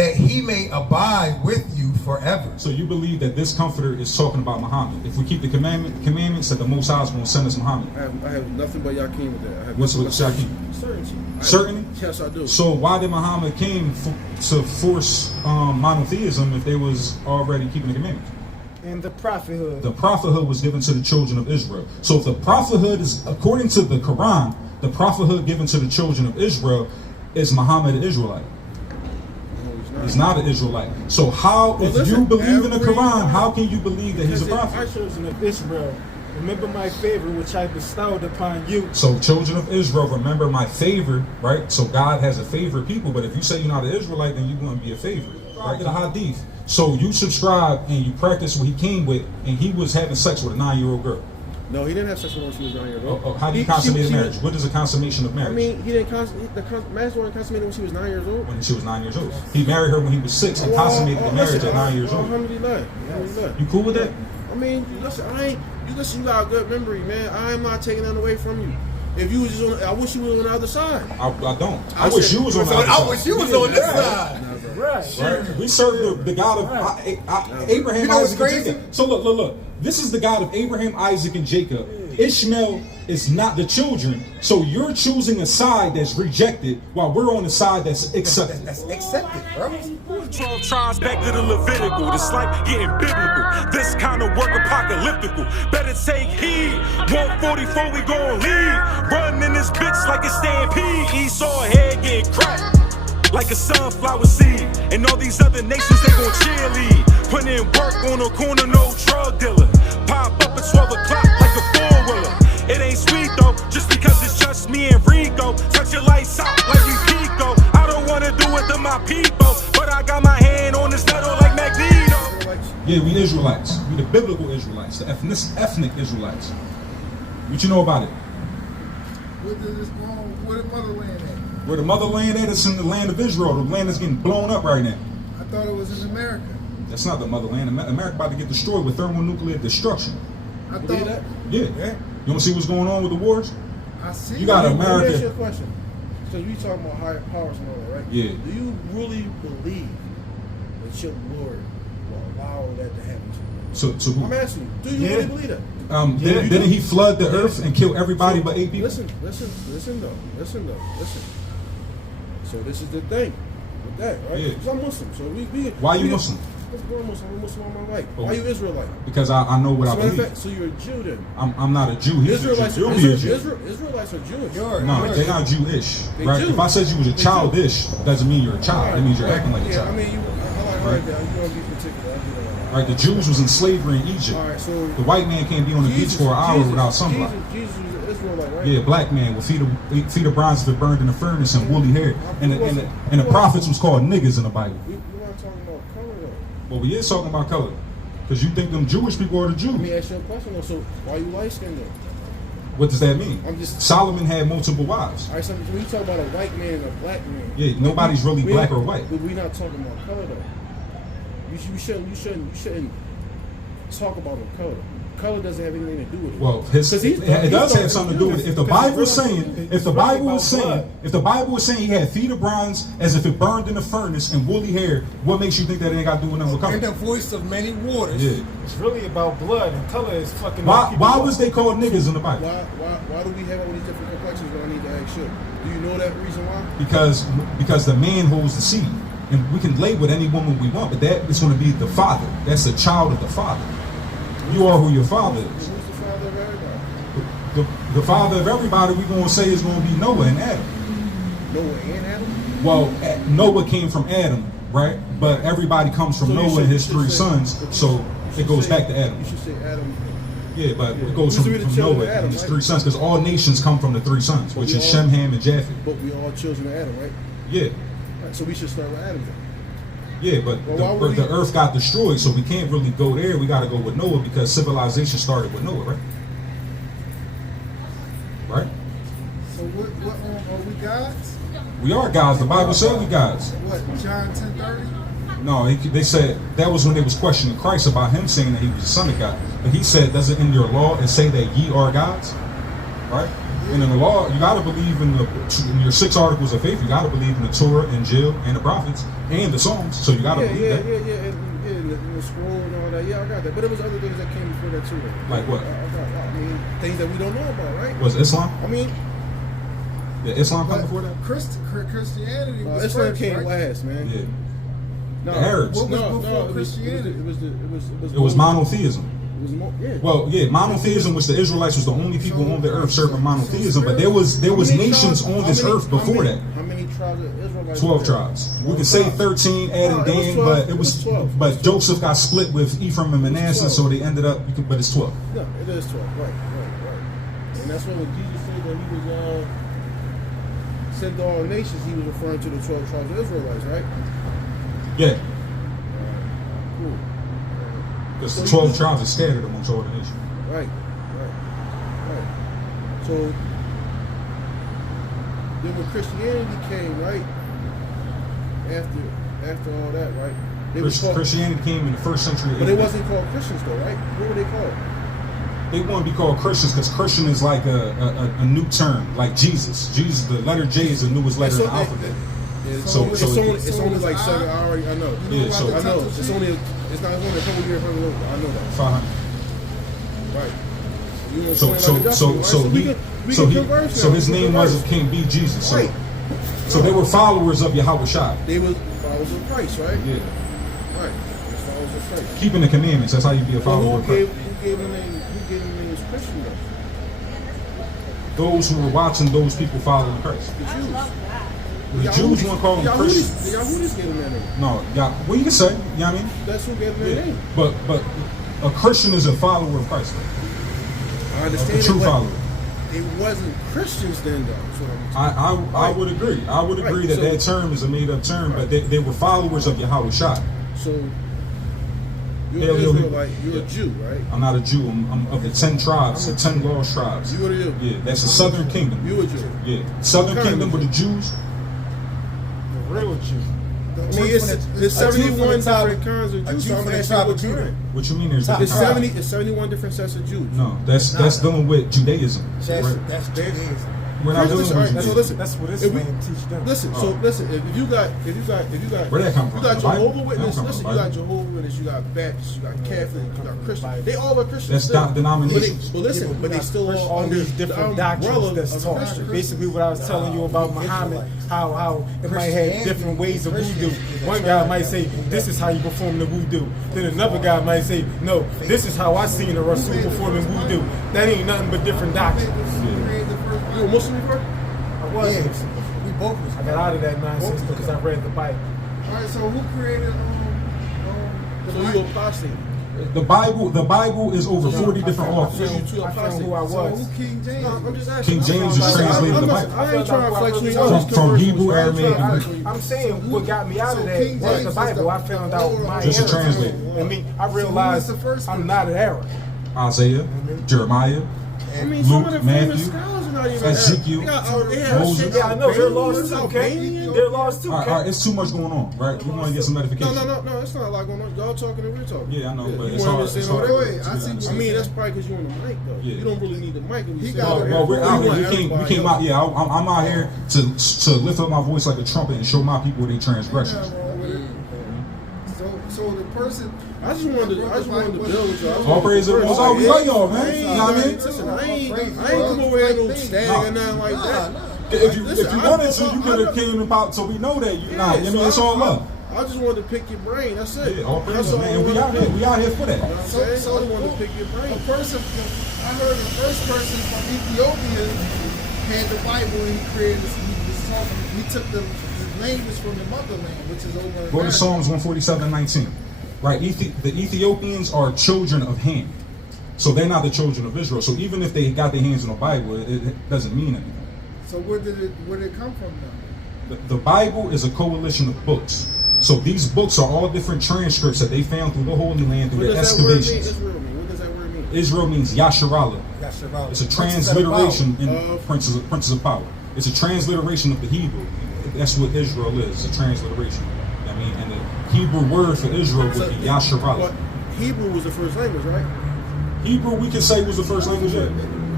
that he may abide with you forever. So you believe that this comforter is talking about Muhammad? If we keep the commandments, that the Most High is going to send us Muhammad. I have nothing but Yakin with that. I have What's nothing with but Yakin? certainty. Certainty? Yes, I do. So why did Muhammad came to force monotheism if they was already keeping the commandments? And the prophethood. The prophethood was given to the children of Israel. So if the prophethood is, according to the Quran, the prophethood given to the children of Israel, is Muhammad an Israelite? No, he's not an Israelite. So how, if you believe in the Quran, how can you believe that he's a prophet? Our children of Israel, remember my favor which I bestowed upon you. So children of Israel, remember my favor, right? So God has a favorite people, but if you say you're not an Israelite, then you're going to be a favorite. Right? The hadith. So you subscribe and you practice what he came with, and he was having sex with a 9-year-old girl. No, he didn't have sex with her when she was 9 years old. How do you consummate a marriage? What is a consummation of marriage? I mean, he didn't the marriage wasn't consummated when she was 9 years old. When she was 9 years old. He married her when he was 6 and consummated the marriage at 9 years old. Alhamdulillah. You cool with that? I mean, listen, you got a good memory, man. I am not taking that away from you. If you was just on, I wish you was on the other side. I don't. I wish you was on the other side. I wish you was on this side. Right. We serve the God of Abraham, you know what's Isaac, crazy? and Jacob. So look. This is the God of Abraham, Isaac, and Jacob. Ishmael is not the children. So you're choosing a side that's rejected while we're on the side that's accepted. That's accepted, bro. 12 tribes back to the Levitical. It's like getting biblical. This kind of work apocalyptical. Better take heed. 144, we gon' lead. Run in this bitch like a stampede. Esau head getting cracked like a sunflower seed. And all these other nations, they gon' cheerlead. Put in work on the corner, no drug dealer. Pop up at 12 o'clock like a four-wheeler. It ain't sweet though, just because it's just me and Rico. Touch your lights out like we Pico. I don't wanna do it to my people, but I got my hand on this metal like Magneto. Yeah, we Israelites. We the biblical Israelites, the ethnic Israelites. What you know about it? Where the motherland at? Where the motherland at is in the land of Israel. The land is getting blown up right now. I thought it was in America. That's not the motherland. America about to get destroyed with thermonuclear destruction. I thought that? Yeah. You want to see what's going on with the wars? I see. You got Let me America. ask you a question. So you talking about higher powers and all that, right? Yeah. Do you really believe that your Lord will allow that to happen to you? So who? I'm asking you. Do you really believe that? Didn't he flood the earth and kill everybody but 8 people? Listen though. So this is the thing with that, right? Yeah. Because I'm Muslim, so we Why you Muslim? I'm Muslim. I'm Muslim all my life. Oh. Why you Israelite? Because I know what I believe. So you're a Jew then? I'm not a Jew. He's Israelites, a Jew. You'll be a Jew. Israelites are Jewish. No, they're not Jewish. They Right? Jews. If I said you was a They childish, doesn't mean you're a child. It means you're acting like a Yeah, child. I mean, I like that. You want to be particular. I get that. Right? The Jews was in slavery in Egypt. All right, so The white man can't be on the beach for an hour without sunblock. Jesus was an Israelite, right? Yeah, black man with feet of bronze if it burned in the furnace and woolly hair. And the prophets was called niggas in the Bible. We're not talking about color though. Well, we is talking about color. Because you think them Jewish people are the Let me Jews. ask you a question though. So why you light skinned though? What does that mean? I'm just- Solomon had multiple wives. All right, so when you talk about a white man and a black man, Yeah, nobody's really we- black or white. But we're not talking about color though. You shouldn't talk about no color. Color doesn't have anything to do with it. Well, it does have something to do with it. If the Bible is saying, if the Bible is saying he had feet of bronze as if it burned in the furnace and woolly hair, what makes you think that it ain't got to do with nothing with And color? the voice of many waters. Yeah. It's really about blood, and color is fucking. Why was they called niggas in the Bible? Why do we have all these different complexions when I need to ask you? Do you know that reason why? Because the man holds the seed. And we can lay with any woman we want, but that is going to be the father. That's a child of the father. You are who your father is. Who's the father of everybody? The father of everybody we're going to say is going to be Noah and Adam. Noah and Adam? Well, Noah came from Adam, right? But everybody comes from So you Noah should- and his you should 3 say- sons, so it goes back to Adam. You should say Adam. Yeah, but it goes Who's from the children Noah of Adam, and his right? 3 sons, because all nations come from the 3 sons, which we is all- Shem, Ham, and Japheth. But we all children of Adam, right? Yeah, Right, so we should start with Adam then. yeah, but Well, why would the we- earth got destroyed, so we can't really go there. We got to go with Noah because civilization started with Noah, right? Right? So what are we gods? We are gods. The Bible said we gods. What, John 10:30? No, they said that was when they was questioning Christ about him saying that he was the son of God. But he said, does it in your law and say that ye are gods? Right? And in the law, you gotta believe in your 6 articles of faith. You gotta believe in the Torah, Injil, and the prophets, and the Psalms. So you gotta believe that. And the scroll and all that. Yeah, I got that. But there was other things that came before that too. Though. Like what? I mean, things that we don't know about, right? Was Islam? I mean, Yeah, Islam come But before that? Christianity was Islam first, came right? last, man. Yeah. No, The Arabs. What was before Christianity? It was monotheism. Yeah. Well, yeah, monotheism was the Israelites was the only people on the earth serving monotheism, but there was nations on this earth before that. How many tribes of Israelites? 12 tribes. We could say 13 adding No, it was Dan, 12. but It was 12. but Joseph got split with Ephraim and Manasseh, 12. so they ended up. But it's 12. No, it is 12. Right. And that's what when Jesus said that he was sent to all nations, he was referring to the 12 tribes of Israelites, right? Yeah, Cool. because So the you 12 do- tribes are scattered amongst all the nations. Right. So then when Christianity came, right? After all that, right? They was called, Christianity came in the first century. but they wasn't called Christians though, right? What were they called? They want to be called Christians because Christian is like a new term, like Jesus. Jesus, the letter J is the newest letter in the alphabet. It's only like 7. I already, I know. Yeah, so I know. It's only a couple years from the. I know that. 500. Right. You know, So his name can't be Jesus. So, Right. so they were followers of Yahweh Shai. They were followers of Christ, right? Yeah. Right. They was followers of Christ. Keeping the commandments. That's how you be a But follower who of Christ. gave them name? Who gave them name as Christian though? Those who were watching those people following Christ. The Jews. The Jews won't call them Christians. The Yahudis gave them that name. No, yeah. Well, you can say. You know what I mean? That's who gave them that Yeah. name. But a Christian is a follower of Christ. I A understand true it, but follower. it wasn't Christians then, though. So I would agree. I would agree that that term is a made up term, but they were followers of Yahweh Shai. So you're Yeah, an yo, Israelite. You're a Jew, right? I'm not a Jew. I'm of the 10 tribes, the 10 lost tribes. You are the Yeah, that's the southern kingdom. You a Jew. Yeah, southern What kind kingdom of with the Jews. The real Jew. I mean, it's 71 different kinds of Jews. So I'm asking you what you mean. What you mean? There's It's different 71 different sets of Jews. No, that's dealing with Judaism. Right? That's Judaism. We're not dealing Listen, with all right, so Judaism. listen. That's what If this we- man teach them. Listen, Oh. so listen. If you got, Where'd that come from? You got The Bible? Jehovah Witness. That come Listen, from you the got Bible. Jehovah Witness. You got Baptists. You got Catholic. You got Christians. They all are Christians. That's still. denominations. But listen, but they still all all under these different the umbrella doctrines that's of taught. Christians. Basically, what I was telling you about Muhammad, how it might have different ways of voodoo. One guy might say, this is how you perform the voodoo. Then another guy might say, no, this is how I seen the Rasul performing voodoo. That ain't nothing but different doctrines. You a Muslim before? I was. Yeah, we both was. I got out of that nonsense because I read the Bible. All right, so who created So you apostate. The Bible is over 40 different So authors. you two I found who I apostates. So was. who King James? No, I'm just asking. King James is translating the Bible. I ain't trying to flex on you. From Hebrew, Aramaic, and Greek. I'm saying what got me out of So that King was James the is Bible. the I found out my Just a heritage. translator. I mean, I realized the first I'm one? not an Arab. Isaiah, Jeremiah, I mean, some of the Luke, famous Matthew, scholars are not even Ezekiel, Moses. Yeah, I know they're lost too, okay? Albanian. They're lost too, All okay? right, it's too much going on, right? We want to get some edification. No, it's not a lot going on. Y'all talking and we're talking. Yeah, I know, but you it's wanna hard. understand It's all hard. that? Go ahead. I see what I mean, that's probably because you're on the mic, though. Yeah. You don't really need the mic. He got it. Well, we're out here. We came everybody out. Yeah, I'm out here to lift up my voice like a trumpet and show my people their transgressions. Nothing wrong with it. So the person. I just wanted to build with y'all. All praise to the Most High. We love y'all, man. You know what I mean? Listen, I ain't come over here no stag or nothing like that. If you Listen, wanted to, you could have came about. So we know that you not. I mean, it's all love. I just wanted to pick your brain. That's it. Yeah, all That's praises, all man. I And we wanted out to here. do. We out here for You know that. what I'm saying? I just wanted to pick your brain. A person, I heard the first person from Ethiopia had the Bible and he created this. He was talking. He took the language from the motherland, which is over. in Go to America. Psalms 147:19. Right, the Ethiopians are children of Ham, so they're not the children of Israel. So even if they got their hands on the Bible, it doesn't mean anything. So where did it come from now? The Bible is a coalition of books. So these books are all different transcripts that they found through the Holy Land through What their does that word mean? excavations. Israel mean? What does that word mean? Israel means Yasharallah. It's a transliteration in Of- Princes of Power. It's a transliteration of the Hebrew. That's what Israel is. It's a transliteration. I mean, and the Hebrew word for Israel would be Yasharallah. But Hebrew was the first language, right? Hebrew, we can say, was the first language. Yeah.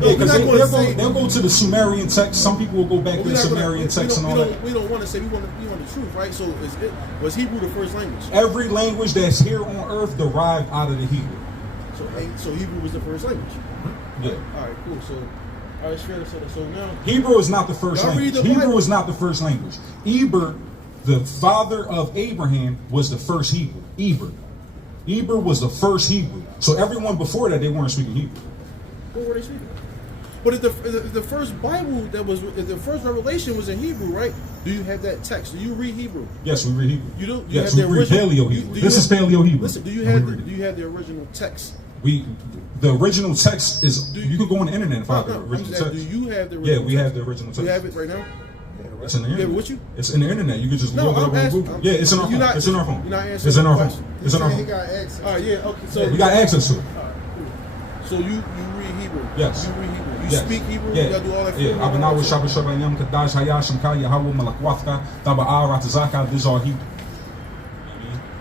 Yeah, because we're not gonna say- they'll go to the Sumerian text. Some people will go back to the Sumerian text and all that. We don't want to say we want the truth, right? So was Hebrew the first language? Every language that's here on earth derived out of the Hebrew. So Hebrew was the first language. Yeah. All right, cool. So, all right, straight up. So now Hebrew is not the first Y'all read language. the Hebrew Bible. is not the first language. Eber, the father of Abraham, was the first Hebrew. Eber was the first Hebrew. So everyone before that, they weren't speaking Hebrew. what were they speaking? But if the first Bible if the first revelation was in Hebrew, right? Do you have that text? Do you read Hebrew? Yes, we read Hebrew. You do? Yes, we read Paleo Hebrew. This is Paleo Hebrew. Listen, do you have the original text? The original text is. You could go on the internet and find the I'm original just asking, text. do you have the original Yeah, we text? have the original text. Do you have it right now? It's in the You have it internet. with you? It's in the internet. You can just No, look it I'm up on asking- Google. Yeah, it's in our you're phone. not- It's in our phone. you're not answering It's in the our phone. question. It's in our He phone. got access. All right, yeah. Okay, so Yeah, you got access to it. So you read Hebrew? Yes. You read Hebrew. You Yes. speak Hebrew. Yeah. You gotta do all that. Yeah. fluent Abanawa work. shaba shaba yam kadash hayashim kaya hawu malakwatka taba arat zaka. These are Hebrew.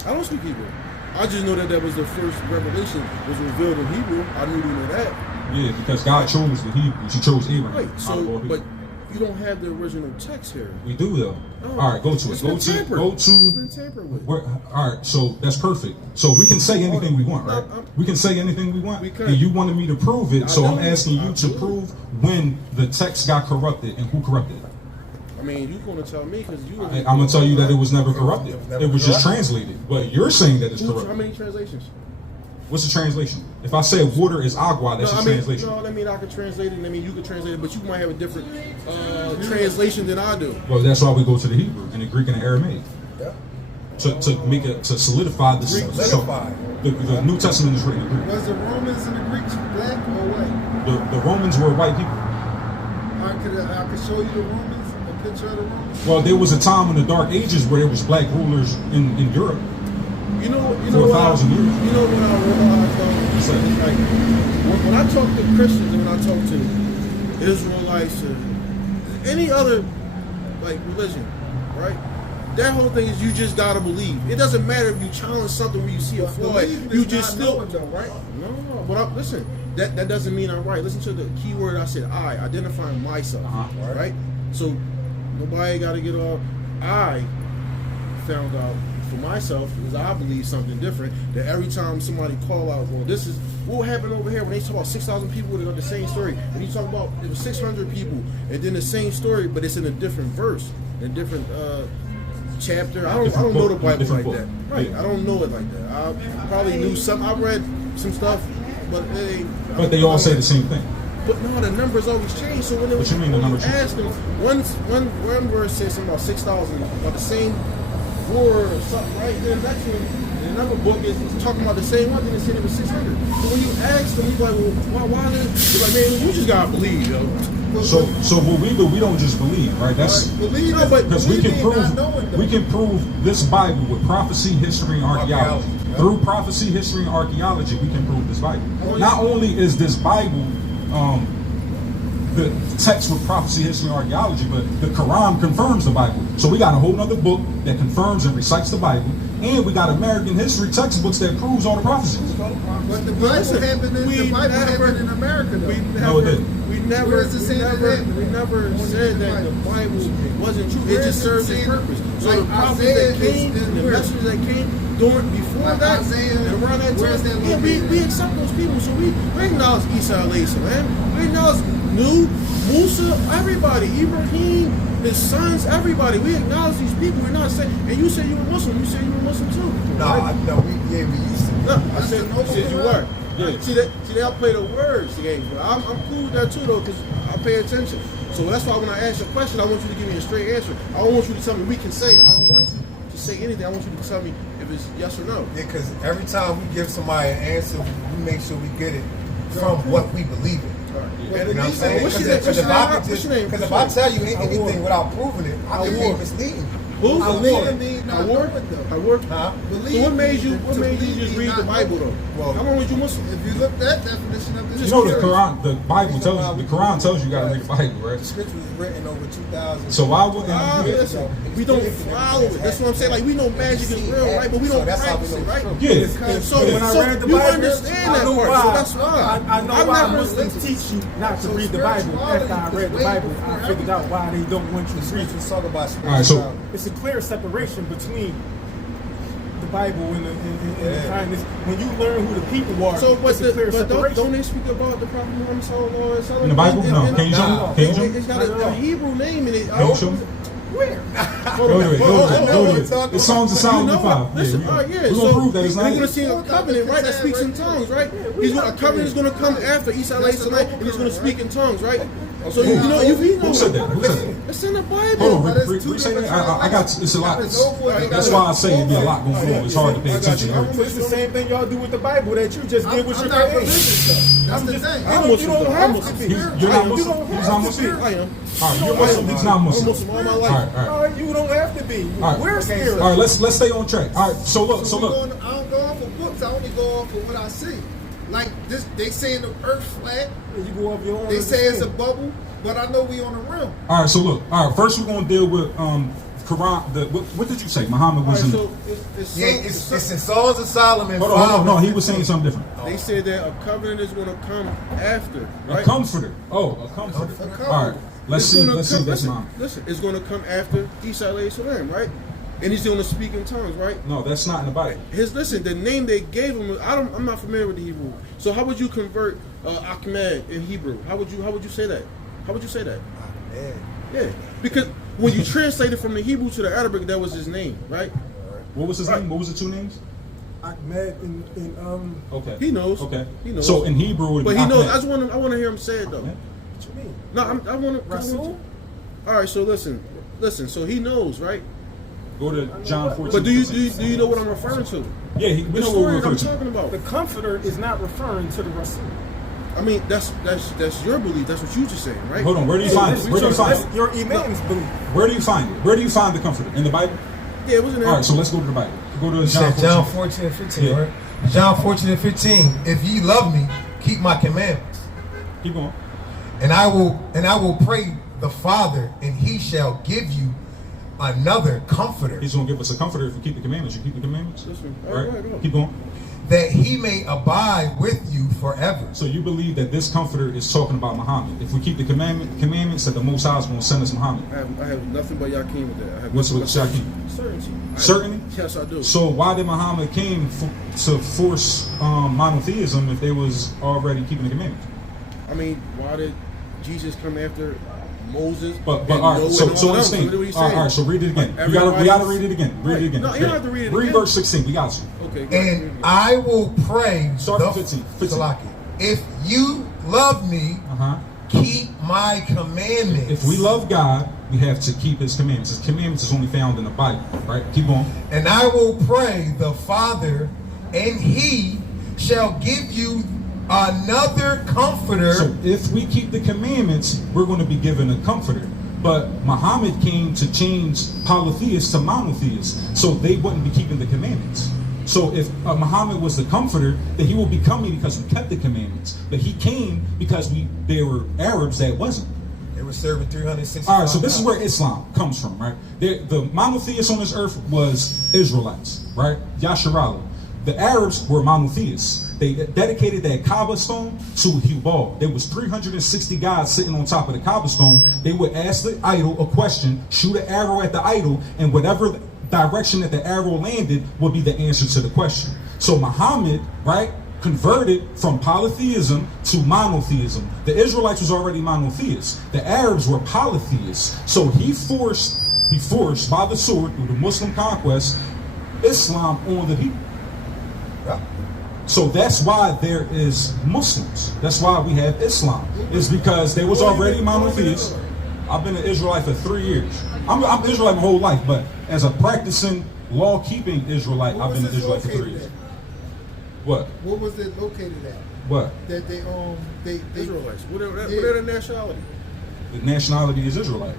I don't speak Hebrew. I just know that was the first revelation was revealed in Hebrew. I knew to know that. Yeah, because God chose the Hebrews. He chose Abraham. Right. out of So, all people. but you don't have the original text here. We do though. Oh, All right, go to it's it. been tampered. Go It's to. been tampered with. All right, so that's perfect. So we can say anything we want, right? We can say anything we want. We can. And you wanted me to prove it, so I'm know. asking you I to do. prove when the text got corrupted and who corrupted it. I mean, you're gonna tell me because you. I'm gonna tell you that it was never corrupted. never It was just corrupted. translated. But you're saying that it's How corrupted. many translations? What's the translation? If I say water is agua, that's a translation. No, I mean I can translate it. I mean you can translate it, but you might have a different translation than I do. Well, that's why we go to the Hebrew and the Greek and the Aramaic. Yeah. To solidify this. Solidify. The New Testament is written in Greek. Was the Romans and the Greeks black or white? The Romans were white people. I could show you the Romans, a picture of the Romans. Well, there was a time in the Dark Ages where there was black rulers in Europe. You know For what 1,000 years. You know what I realized though? What's that? It's like when I talk to Christians and when I talk to Israelites and any other like religion, right? That whole thing is you just gotta believe. It doesn't matter if you challenge something where you see a flaw. Believe You is just not still knowing though, right? no. But listen, that doesn't mean I'm right. Listen to the key word I said. I identifying myself, right? So nobody got to get all. I found out for myself because I believe something different. That every time somebody call out, well, this is what happened over here when they talk about 6,000 people that got the same story, and you talk about it was 600 people, and then the same story, but it's in a different verse, in a different chapter. I don't know the Bible like that. Right. Yeah. I don't know it like that. I probably knew some. I read some stuff, but it ain't. But they all say the same thing. But no, the numbers always change. So when they What you mean the numbers change? ask them, one verse says something about 6,000, about the same war or something, right? Then the next one, in another book is talking about the same one, then it said it was 600. So when you ask them, you're like, well, why did? You're like, man, you just gotta believe, yo. So what we do, we don't just believe, right? That's Believe No, but because we can not knowing prove this Bible with prophecy, history, and archaeology. Archaeology, yeah. Through prophecy, history, and archaeology, we can prove this Bible. Not only is this Bible the text with prophecy, history, and archaeology, but the Quran confirms the Bible. So we got a whole other book that confirms and recites the Bible, and we got American history textbooks that proves all the prophecies. But the Bible happened in America though. No, it didn't. We never, Where does it say that happened? we never said that the Bible wasn't true. It Where just does serves it its say that? purpose. So Like the prophets Isaiah that came, is and the where? messages that came before Like that, Isaiah, and around that where's time, that yeah, we located? accept those people. So we acknowledge Israelites, man. We acknowledge Nuh, Musa, everybody, Ibrahim, his sons, everybody. We acknowledge these people. We're not saying, and you say you were Muslim. You say you were Muslim too. No, right? we used to. No, I said you were. Yeah. See that? See, I play the words game, but I'm cool with that too though, because I pay attention. So that's why when I ask you a question, I want you to give me a straight answer. I don't want you to tell me we can say. I don't want you to say anything. I want you to tell me if it's yes or no. Yeah, because every time we give somebody an answer, we make sure we get it from what we believe in. All right. You know what I'm saying? What's Because your name? if I tell you anything without proving it, I can be misleading. Who? I Howard? though. Howard? Huh? Believe So what made you? means What to made you believe just is read not the Bible knowing. though? Well, How long was you Muslim? If you look at that definition of this, You know the Quran, the Bible tells you, the Quran tells you gotta read the Bible, The right? scripture was written over 2,000. So why wouldn't Ah, you? listen, we don't follow it. That's what I'm saying. Like we know magic is real, right? But we don't practice it, right? Yeah. So when I read the you Bible, understand I that know part. why. So that's why. I know I've why never Muslims teach you not to So read the Bible. After I spirituality read the is way Bible, before I figured out why they don't want you The to read scriptures it. talk about All right, so- spirituality. It's a clear separation between the Bible and the kindness. When you learn who the people are, So, but, it's a clear but separation. don't they speak about the Prophet Muhammad sallallahu alaihi wasallam? In the Bible? No. Can you show me? Can you show me? It's got a Hebrew name in it. Can you show me? Where? Go to it. Go to it. It's Songs of You Solomon know 5. what? Listen, Yeah, all right, yeah. we're gonna So prove that it's we're not gonna it. see a covenant, right? That speaks in tongues, right? A covenant is gonna come after Isa alayhi salam, and he's gonna speak in tongues, right? So you know, you know. Who said that? Who said that? It's in the Bible. Hold on, But it's re- two say that. different I got it's a lot. translations. That's why I say it'd be a lot going on. It's hard to pay attention to So everything. it's the same thing y'all do with the Bible that you just did with I'm your not Quran. religious though. That's I'm the just- thing. I'm You Muslim. don't though. have I'm to Muslim. be. You're not You Muslim? don't He's have not to Muslim? I am. All right, you're Muslim. He's not I'm Muslim. Muslim all my All life. right, all right. All right, you don't have to be. All right. We're scared. All right, let's stay on track. All right, so look, So look. I don't go off of books. I only go off of what I see. Like this, they saying the Earth flat. You go off your own. They say it's a understanding. bubble, but I know we on the rim. All right, so look. All right, first we're gonna deal with Quran. What did you say? Muhammad All was right, in. so it's Yeah, it's in Songs of Solomon. Hold on. No, he was saying something different. they said that a covenant is going to come after, A right? comforter. Oh, a comforter. A comforter. All right, let's It's see. gonna Let's see. come- That's listen, mine. Listen, it's going to come after Isa alayhi salam, right? And he's going to speak in tongues, right? No, that's not in the Bible. Listen, the name they gave him, I'm not familiar with the Hebrew. So how would you convert Ahmed in Hebrew? How would you say that? How would you say that? Man. Yeah, because when you translate it from the Hebrew to the Arabic, that was his name, right? What was his name? What was the two names? Ahmed in Okay. He knows. Okay. He knows. So in Hebrew, it would But be he knows. Ahmed. I want to hear him say it though. Yeah. what you mean? No, I want to. Rasul? All right, so listen. So he knows, right? Go to John 14. But do you know what I'm referring to? Yeah, we The know what story we're that I'm referring to. talking about. The Comforter is not referring to the Rasul. I mean, that's your belief. That's what you just saying, right? Hold on, where do you find it? Where do you find That's it? your imam's belief. Where do you find it? Where do you find the comforter? In the Bible? Yeah, it wasn't. All right, so let's go to the Bible. Go to You John said John 14. 14 and 15, Yeah. right? John 14 and 15. If ye love me, keep my commandments. Keep going. And I will pray the Father, and he shall give you another comforter, He's going to give us a comforter if we keep the commandments. You keep the commandments? Listen, all Right? right, go. Keep going. that he may abide with you forever. So you believe that this comforter is talking about Muhammad. If we keep the commandments, that the Most High is going to send us Muhammad. I have nothing but Yakin with that. I have What's nothing with but Yakin? Certainty. Certainty? Yes, I do. So why did Muhammad came to force monotheism if they was already keeping the commandments? I mean, why did Jesus come after Moses? But and all right, Noah so and all them? understand. What are you All saying? right, so read it again. We gotta read it again. Read it again. No, you don't have to read it Read again. verse 16. We got you. Okay. go And ahead. I will pray Start from 15. Salaki, if you love me, Uh-huh. keep my commandments. If we love God, we have to keep His commandments. His commandments is only found in the Bible, right? Keep going. And I will pray the Father, and he shall give you another comforter. So if we keep the commandments, we're going to be given a comforter. But Muhammad came to change polytheists to monotheists, so they wouldn't be keeping the commandments. So if Muhammad was the comforter, then he will be coming because we kept the commandments. But he came because there were Arabs that wasn't. They were serving 365. All right, so this is where Islam comes from, right? The monotheists on this earth was Israelites, right? Yasharala. The Arabs were monotheists. They dedicated that Kaaba stone to Hubal. There was 360 guys sitting on top of the Kaaba stone. They would ask the idol a question, shoot an arrow at the idol, and whatever direction that the arrow landed would be the answer to the question. So Muhammad, right, converted from polytheism to monotheism. The Israelites was already monotheists. The Arabs were polytheists. So he forced by the sword through the Muslim conquest Islam on the people. Yeah. So that's why there is Muslims. That's why we have Islam. It's because they was already monotheists. I've been an Israelite for 3 years. I'm Israelite my whole life, but as a practicing, law-keeping Israelite, I've been an Israelite for 3 years. What? What was it located at? What? That they Israelites. What are their nationality? The nationality is Israelite.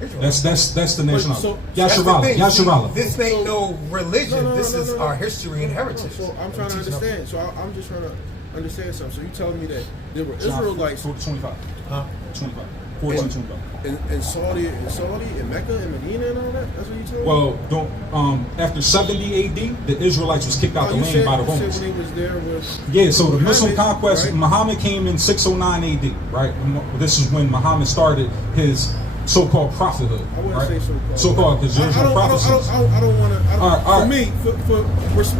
That's the nationality. so- That's the Yasharala. thing. Yasharala. This ain't no religion. No, this is no. our history and heritage. So I'm trying to understand. So I'm just trying to understand something. So you telling me that there were John Israelites 25. Huh? 25. 14, 25. in Saudi, in Mecca, and Medina, and all that. That's what you telling me. Well, after 70 AD, the Israelites was kicked out the you land said, by the you said Romans. when he was there with Yeah, so the Muslim Muhammad, conquest, right? Muhammad came in 609 AD, right? This is when Muhammad started his so-called prophethood. I wouldn't right? say so-called. So-called, because there's no prophecies. I don't want to. All right. For me,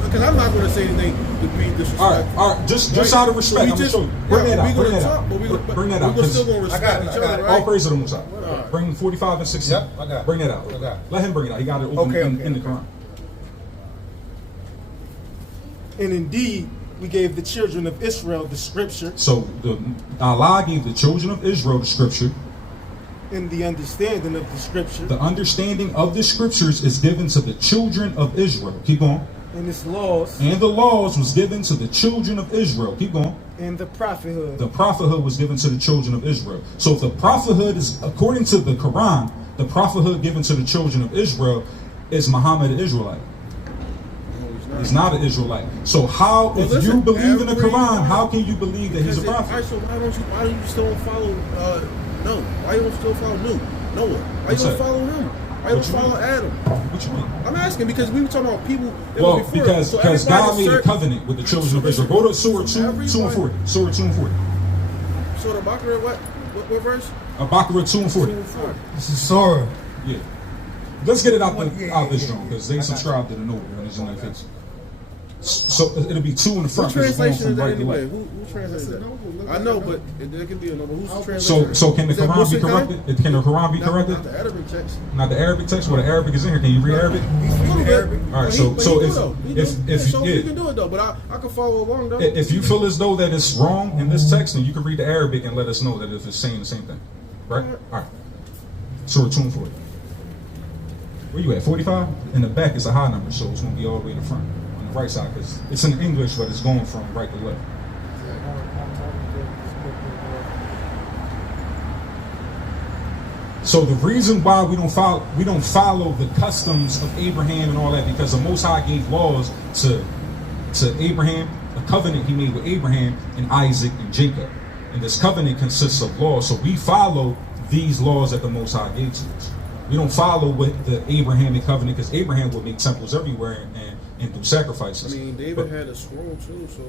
because I'm not going to say anything to be disrespectful. All right, just Right? out of respect, So we I'm just- going to show you. Bring yeah, that we out, gonna bring that talk, out. but we- Bring that out, We're still going to because respect I each got other, it. right? all praise to the Most High. Right. Bring 45 and 16. Yep, I got it. Bring that out. I got it. Let him bring it out. He got it open Okay, in the okay. Quran. And indeed, we gave the children of Israel the scripture So Allah gave the children of Israel the scripture. and the understanding of the scripture The understanding of the scriptures is given to the children of Israel. Keep going. and its laws And the laws was given to the children of Israel. Keep going. and the prophethood. The prophethood was given to the children of Israel. So if the prophethood is, according to the Quran, the prophethood given to the children of Israel is Muhammad an Israelite. No, He's not an Israelite. So how, Well, if listen, you believe in the every- Quran, how can you believe that he's a Because prophet? Alright, so why don't you still follow no? Why you don't still follow Noah? Why you What's don't that? follow him? Why you What don't you follow mean? Adam? What you mean? I'm asking because we were talking about people that Well, was before. because So God everybody made a certain- covenant with the children of Israel. Go to Surah 2 and 40. Surah 2 and 40. So the Baqarah, what verse? Baqarah 2 and 40. 2 and 4. This is Sora. Yeah. Let's get it out Yeah, this yeah, joint, because yeah. they subscribe to the note and it's in their face. So it'll be 2 in the What front because it's going translation is from that right to anyway? left. Who translated that? Noble. I know, but there can be a noble. Who's the translator? So can the Is that Quran be Muslim guy? corrected? Can the Quran be Not corrected? the Arabic text. Not the Arabic text, well the Arabic is in here. Can you read Arabic? A little bit. Arabic. All right, But so he so do if though. He if do. if So yeah, you can do it though, but I can follow along though. if you feel as though that it's wrong in this text, then you can read the Arabic and let us know that if it's saying the same thing, right? All right. Surah 2 and 40. Where you at? 45? In the back is a high number, so it's going to be all the way in the front on the right side because it's in English, but it's going from right to left. So the reason why we don't follow the customs of Abraham and all that, because the Most High gave laws to Abraham, a covenant he made with Abraham and Isaac and Jacob. And this covenant consists of laws. So we follow these laws that the Most High gave to us. We don't follow with the Abrahamic covenant because Abraham would make temples everywhere and do sacrifices. I mean, David had a scroll too, so.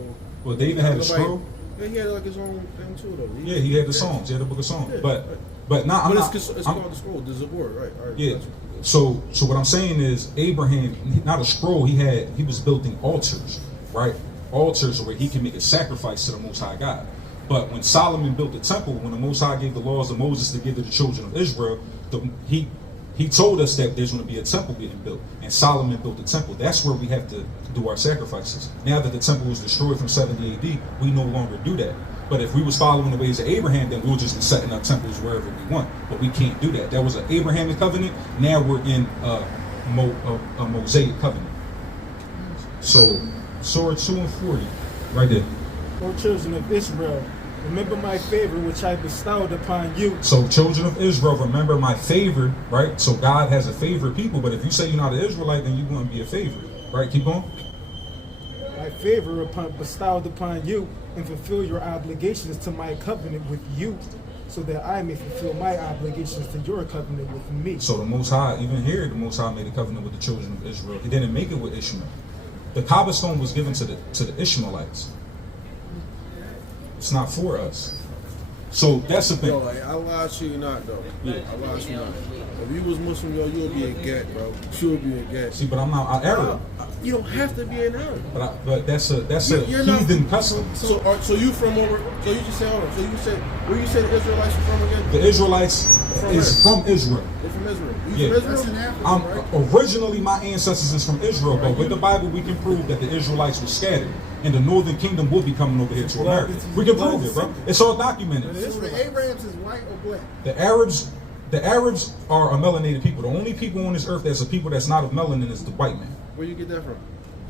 Well, David had a Nobody- scroll. Yeah, he had like his own thing too, though. Yeah, he had the Psalms. He had the book of Psalms. Yeah, But right. not. I'm But not. it's I'm- called the scroll, the Zabur, right? All right, Yeah. gotcha. So what I'm saying is Abraham, not a scroll. He was building altars, right? Altars where he can make a sacrifice to the Most High God. But when Solomon built the temple, when the Most High gave the laws of Moses to give to the children of Israel, he told us that there's going to be a temple getting built, and Solomon built the temple. That's where we have to do our sacrifices. Now that the temple was destroyed from 70 AD, we no longer do that. But if we was following the ways of Abraham, then we'll just be setting up temples wherever we want. But we can't do that. That was an Abrahamic covenant. Now we're in a Mosaic covenant. So, Surah 2 and 40, right there. O children of Israel, remember my favor which I bestowed upon you. So, children of Israel, remember my favor, right? So, God has a favorite people. But if you say you're not an Israelite, then you're going to be a favorite, right? Keep going. My favor bestowed upon you, and fulfill your obligations to my covenant with you, so that I may fulfill my obligations to your covenant with me. So the Most High, even here, the Most High made a covenant with the children of Israel. He didn't make it with Ishmael. The Kaaba stone was given to the Ishmaelites. It's not for us. So that's the thing. Yo, like, I lied to you not, though. Yeah. I lied to you not. If you was Muslim, yo, you'll be a get, bro. You'll be a get. See, but I'm not an Arab. You don't have to be an Arab. But that's a You're not- heathen custom. So you from over? So you just say, hold on. So you said where you say the Israelites are from again? The Israelites From is where? from Israel. They're from Israel. You Yeah. from That's in Israel? Africa, I'm right? originally my ancestors is from Israel, but with the Bible we can prove that the Israelites were scattered, and the Northern Kingdom will be coming over here to America. We can prove it, bro. It's all documented. So the Abrahams is white or black? The Arabs are a melanated people. The only people on this earth that's a people that's not of melanin is the white man. Where you get that from?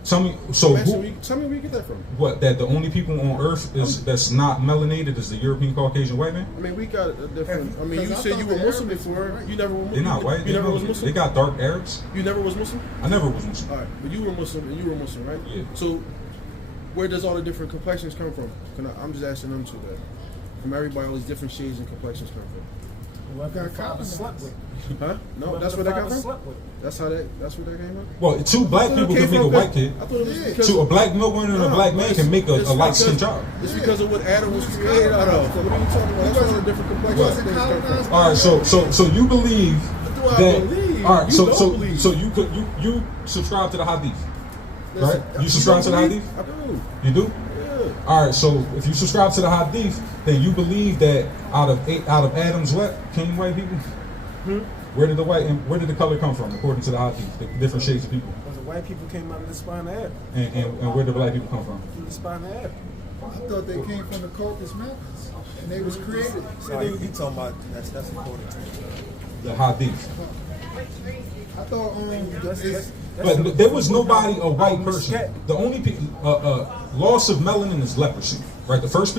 Tell me. So tell me where you get that from. What? That the only people on Earth that's not melanated is the European Caucasian white man? I mean, we got a different. I mean, you said you were Muslim before. You never were. They're not white. You never was Muslim. They got dark Arabs. You never was Muslim. I never was Muslim. All right, but you were Muslim and you were Muslim, right? Yeah. So, where does all the different complexions come from? I'm just asking them to that. From everybody, all these different shades and complexions come from. What got father slept with? Huh? No, that's where that came from. That's where that came from. Well, two black people can make a white kid. I thought it was because A black woman and a black man can make a light skinned child. It's because of what Adam was created out of. So what are you talking about? That's where the different complexions. All right, so you believe that? All right, so you subscribe to the Hadith, right? You subscribe to the Hadith? I do. You do? Yeah. All right, so if you subscribe to the Hadith, then you believe that out of Adam's what came white people? Where did the color come from according to the Hadith? The different shades of people. Because the white people came out of the spine of Adam. And where did the black people come from? From the spine of Adam. I thought they came from the Caucasus Mountains, and they was created. So you talking about that's according to The Hadith. I thought But there was nobody a white person. The only loss of melanin is leprosy, right? The first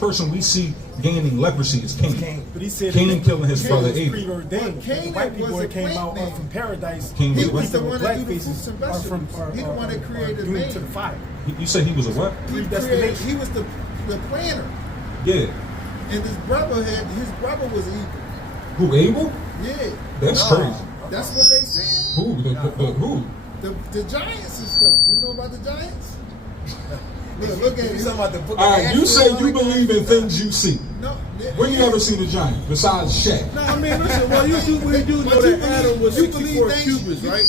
person we see gaining leprosy is Cain. But he said Cain killing his brother was Abel. preordained. Cain The white people was a that came plant out man. from paradise. Cain he was was the what? one black that do the faces fruits and are from vegetables. He the one that created doomed man. to the fire. You said he was a what? He was the planner, Yeah. and his brother was evil. Who, Abel? Yeah, That's crazy. that's what they said. Who? Who? The giants and stuff. You know about the giants? Look at You it. talking about the book All of right, you Exodus? say you believe in things you see. No, When you ever seen a giant besides Shaq? No, I mean, listen. Well, we do know that Adam was 64 cubits, right?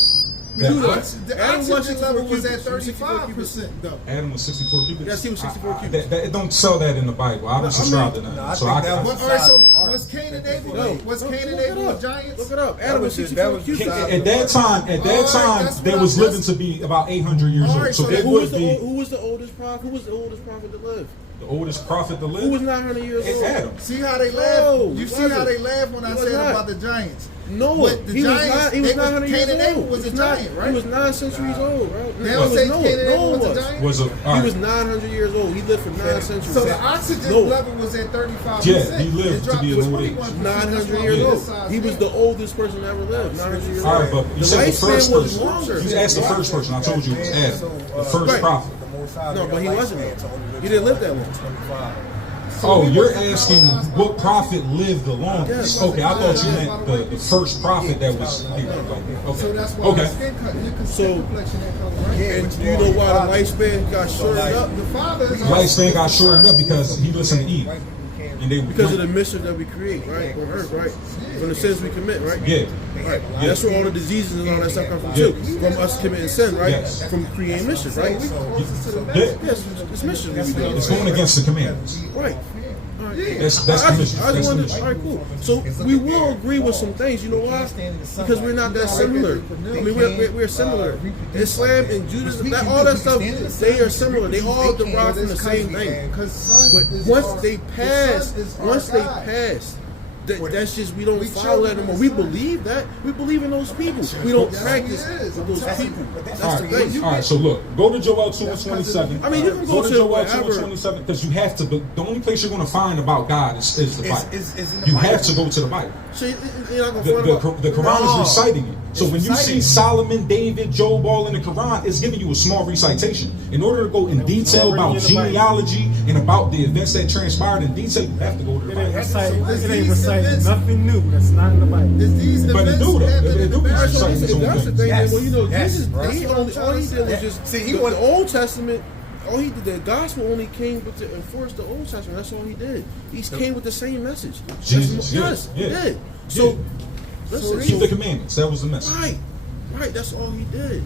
We do know The Adam was oxygen 64 level was cubits, at 64 cubits. 35% though. Adam was 64 cubits. Yes, he was 64 cubits. It don't sell that in the Bible. I don't subscribe to that. No, I So think I that can. was- All right, so was Cain and Abel? No. Was Cain and Look it Abel up. giants? Look it up. Adam was 64 cubits. At that time, that's there what was I'm- living to be about 800 years All old. right, So so they who would be Who was the oldest prophet? Who was the oldest prophet that lived? the oldest prophet to live. Who was 900 years It's old? Adam. See how they No, laugh? he You see wasn't. how they laugh when I He was said not. about the giants? No, But the he was giants, not. He was they 900 Cain years and Abel old. was a He was not- giant, right? He was 9 centuries old, right? They don't say Cain and Abel was a was. giant? Was a all He right. was 900 years old. He lived for 9 centuries. So the oxygen No. level was at 35%. Yeah, he lived It dropped to be an old 21%. age. 900 That's years why old. this size He was man. the oldest person ever lived. 900 years All old. right, but you The said the lifespan first was person. longer. You asked the first person. I told you it was Adam, the first Right. prophet. No, but he wasn't. He didn't live that long. Oh, you're asking what prophet lived the longest? Yes. Okay, I thought you meant the first prophet that was here. So that's Okay. why the Okay. skin cut, you can So- see complexion that color, right? And do you know why the lifespan got shortened up? The father is Lifespan got shortened up because he listened to Eve, and they Because of the mission that we create, right? On earth, right? From the sins we commit, right? Yeah. Right. That's where all the diseases and all that stuff come from too. From us committing sin, right? Yes. From creating mission, right? Yeah. Yes, it's mission we do. It's going against the commandments. Right. That's the mission. I That's just the wanted, mission. all right, cool. So we will agree with some things. You know why? Because we're not that similar. I mean, we're similar. Islam and Judaism, all that stuff, they are similar. They all derive from the same thing. But once they pass, that's just, we don't follow that anymore. We believe that. We believe in those people. We don't practice with those people. That's the thing. All right, so look, go to Joel 2:27. I mean, you can go to Joel wherever. 2:27 because you have to. But the only place you're going to find about God is the Bible. Is in the You Bible. have to go to the Bible. So you're not gonna find about. The Quran is reciting it. So It's when you see reciting. Solomon, David, Job all in the Quran, it's giving you a small recitation. In order to go in detail about genealogy and about the events that transpired in detail, you have to go to the It ain't Bible. reciting nothing new that's not in the Bible. But it do though. It do be So reciting if some that's the things. thing, Yes. well, you know, Yes, Jesus, bro. all he did was just See, he the was- Old Testament. All he did, the gospel only came with to enforce the Old Testament. That's all he did. He came with the same message. Jesus, yes, yeah, he yeah. did. So, Yeah. listen, Keep the commandments. That was the message. right. That's all he did.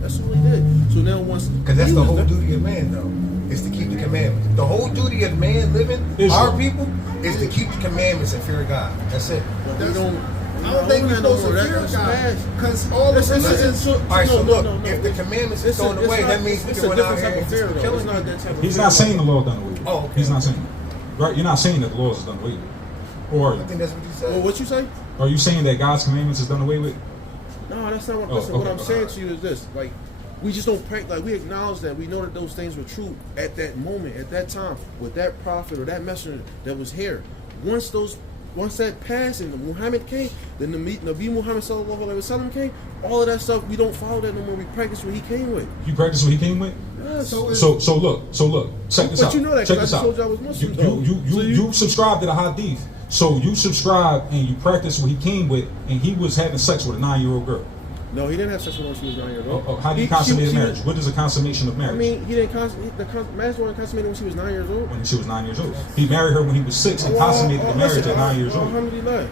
That's all he did. So now once, Because that's he the was whole done- duty of man, though, is to keep the commandments. The whole duty of man living, Israel. our people, is to keep the commandments and fear God. That's it. We don't. I don't think we're that no supposed more. to That's fear just God bad. because all the religions. All right, so No, look, no, no. if the commandments are It's thrown away, that means we it's can a run out different here type of and fear, just though. kill It's them. not that type of He's fear. not saying the law is done away with. Oh, okay. He's not saying that. Right? You're not saying that the laws is done away with. Or are I you? think that's what you said. Well, what you say? Are you saying that God's commandments is done away with? No, that's not what. Oh, Listen, what okay. I'm saying to you is this: like, We just don't pray. Like we acknowledge that. We know that those things were true at that moment, at that time, with that prophet or that messenger that was here. Once that passed and Muhammad came, then the Nabi Muhammad sallallahu alaihi wasallam came. All of that stuff, we don't follow that no more. We practice what he came with. You practice what he came with? Yeah, So look. Check this out. But you know that Check because this I out. told you I was Muslim. You subscribe to the hadith. So you subscribe and you practice what he came with, and he was having sex with a 9-year-old girl. No, he didn't have sex with her when she was 9 years old. How do you consummate a marriage? What is a consummation of marriage? I mean, he didn't the marriage wasn't consummated when she was 9 years old. When she was 9 years old. He married her when he was 6 and consummated the marriage at 9 years old. Alhamdulillah.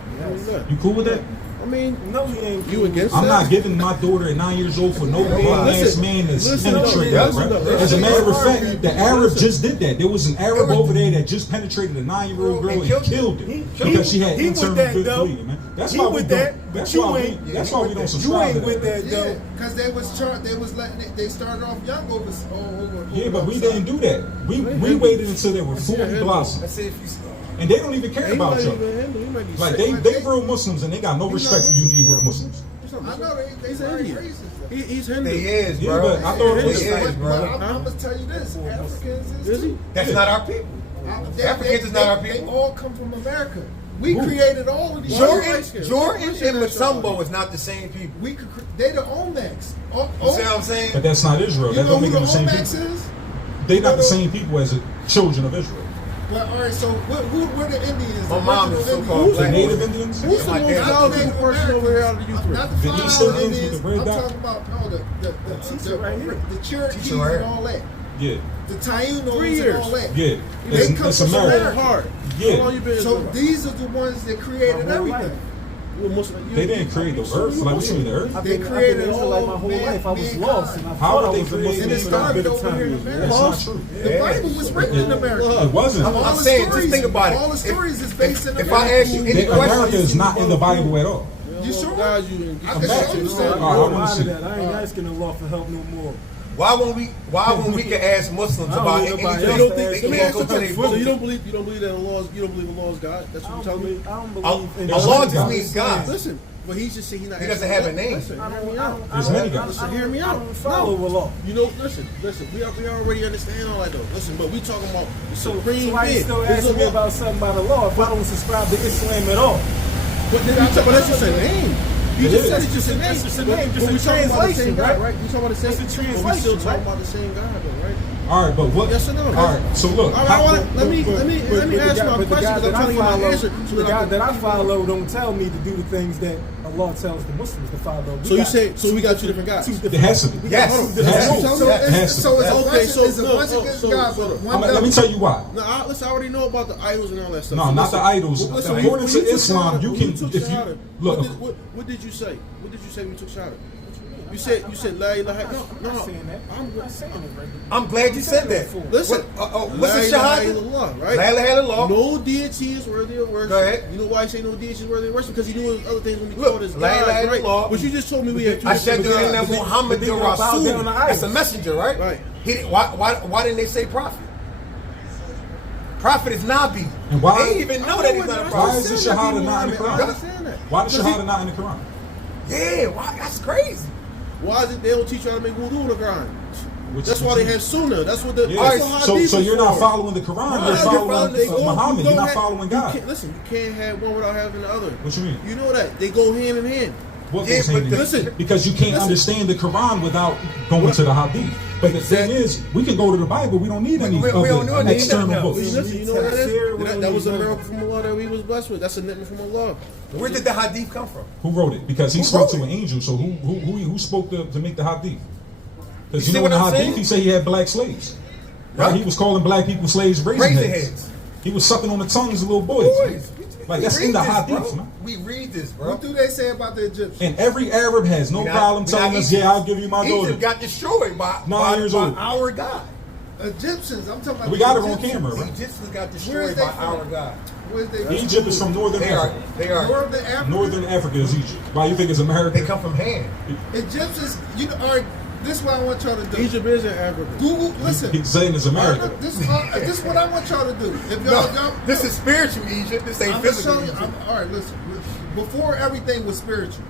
You cool with that? I mean, No, he ain't. you against I'm that? not giving my daughter at 9 years old for no grown ass listen, man that's listen, penetrated no, her, right? listen, As a matter of fact, listen. the Arab Listen. just did that. There was an Arab over there that just penetrated a 9-year-old girl and killed her because she had he with internal that, good though. bleeding, man. That's He why we with don't. that, but That's you why ain't- we. That's why we don't You subscribe to ain't with that. that, though. Yeah, because they was letting it. They started off young over. Yeah, but we didn't do that. We waited until they were fully blossomed, Let's see if you. and they don't even care He about might you. even handle. He might be Like sick. they real Muslims and they got no respect for you Negro Muslims. I know they He's very Indian. racist. He's Hindu. He is, Yeah, bro. but I thought it was. He is, bro. I'm gonna tell you this: Africans Is he? too. That's not our people. Africans is not our They people. all come from America. We created all of these. Jordan and Matumbo is not the same people. We could. They the Olmecs. You see what I'm saying? But that's not Israel. You That know don't who make the them the same Olmecs people. is? They not the same people as the children of Israel. But all right, so where the Indians? My the mom original is so Indians? called The black. Native Indians. Who's the my most dad- knowledgeable person over here out of you three? Not the The Flying East Indians Indians. with the red I'm dot? talking about the Cherokees Teacher right here. and all that. Yeah, The Taínos 3 and years. all that. yeah. They It's, come it's from America. America. Hard. Yeah. How long you been in So Israel? these are the ones that created My whole life. everything. You a Muslim? They didn't create the earth. Like what you mean the earth? I've They been created an Israelite all my whole man- life. I was mankind. lost, and I How thought would I they was a create- Muslim. And it It's started for a over time. here in That's America. not true. The Bible was written in America. It wasn't. All I'm the saying, stories, just think about it. all the stories is based in If America. I ask you any America question, is not in the Bible at all. You sure? Guys, you I can show you something. All right, I wanna I'm see. out of that. I ain't asking the law for help no more. why when we can ask Muslims I don't about know anything, nobody So else you don't to think? ask Let me me. ask you go to their something. So book. you don't believe that Allah is God? That's what you telling me? I don't believe Allah in Allah just God. means God. Listen, but he's just saying he's not. He doesn't asking have a that. name. Listen, I hear don't, me I out. don't, There's I many don't, gods. I don't, Hear me I out. don't follow the law. You know, listen. We already understand all that though. Listen, but we talking about the So supreme why you being. still There's a asking me law. about something by the law if I don't subscribe to Islam at all? But then but that's just a name. You It just is. said it's just a name. It's just a But- name, just but a we talking about the same translation, God, right? right? We talking about the same. It's a But we still translation, talking right? about the same God, though, right? All right, but what? Yes or no? All right, so look. All right, how- let me But ask the you my God- but the question God because I'm that I telling you my follow- answer. So The that I God can- that I follow don't tell me to do the things that Allah tells the Muslims to follow. So you say we got two different gods. It has to be. Yes. Hold on. It has to be. So It has to so be. it's a Okay, bunch, so it's a no, bunch so- of good so- guys, so- but I'm one like, let me tell you why. No, listen, I already know about the idols and all that stuff. No, So not listen, the idols. listen, According when to you took Islam, Shahada, you when can took if you Shahada, look. what did you say? What did you say when you took Shahada? You said La ilaha. No, I'm not saying that. I'm not saying it right. I'm glad you said that. Listen, What's the La ilaha shahada? illallah, right? La ilaha illallah. No deity is worthy of worship. Go ahead. You know why I say no deity is worthy of worship? Because he knew other things when he Look, called his La gods, ilaha right? illallah. But you just told me we had two I said different that gods. Muhammad But the they gonna bow Rasul. down to That's a idols. messenger, right? Right. He didn't, why didn't they say prophet? Prophet is Nabi. And why- They didn't even know that he's not a Why prophet. is the Shahada not in the I Quran? understand that. Why the Shahada not in the Quran? Yeah, why? That's crazy. Why is it they don't teach you how to make wudu in the Quran? Which- That's why they have Sunnah. That's what the. Yeah. That's what So hadith so is you're not for. following the Quran. No, You're following following- Muhammad. you You're don't not have- following God. Listen, you can't have one without having the other. What you mean? You know that they go hand in hand. What Yeah, goes but hand in hand? listen, because you can't listen. understand the Quran without going to the Hadith. But the thing is, we can go to the Bible. We don't need any we don't other need external nothing else. books. Listen, you know what that Tafsir, is? That was a miracle from Allah that we was blessed with. That's a ni'mah from Allah. Where did the hadith come from? Who wrote it? Because he Who spoke wrote to it? an angel. So who spoke to make the Hadith? Because You you see know in the what I'm Hadith saying? he said he had black slaves. Right? Right. He was calling black people slaves raisin Raisin heads. heads. He was sucking on the tongues of little boys. Like that's in the Hadith, man. We read this, bro. What do they say about the Egyptians? And every Arab has no We not- problem we telling not us, Egypt. yeah, I'll give you my daughter. Egypt got destroyed by 9 years old. our God. Egyptians. I'm talking about. We the got it on Egyptians. camera, The right? Egyptians got Where is destroyed they by from? our God. Where's they? Egypt is from northern They are. Africa. They are. Northern Africa. Northern Africa is Egypt. Why you think it's America? They come from Ham. Egyptians. You know. All right. This is what I want y'all to do. Egypt is in Africa. Google. Listen. He's saying it's America. This is what I want y'all to do. If y'all No, don't, this is spiritual Egypt. This ain't I'm gonna show physical you. Egypt. All right, listen. Before everything was spiritual,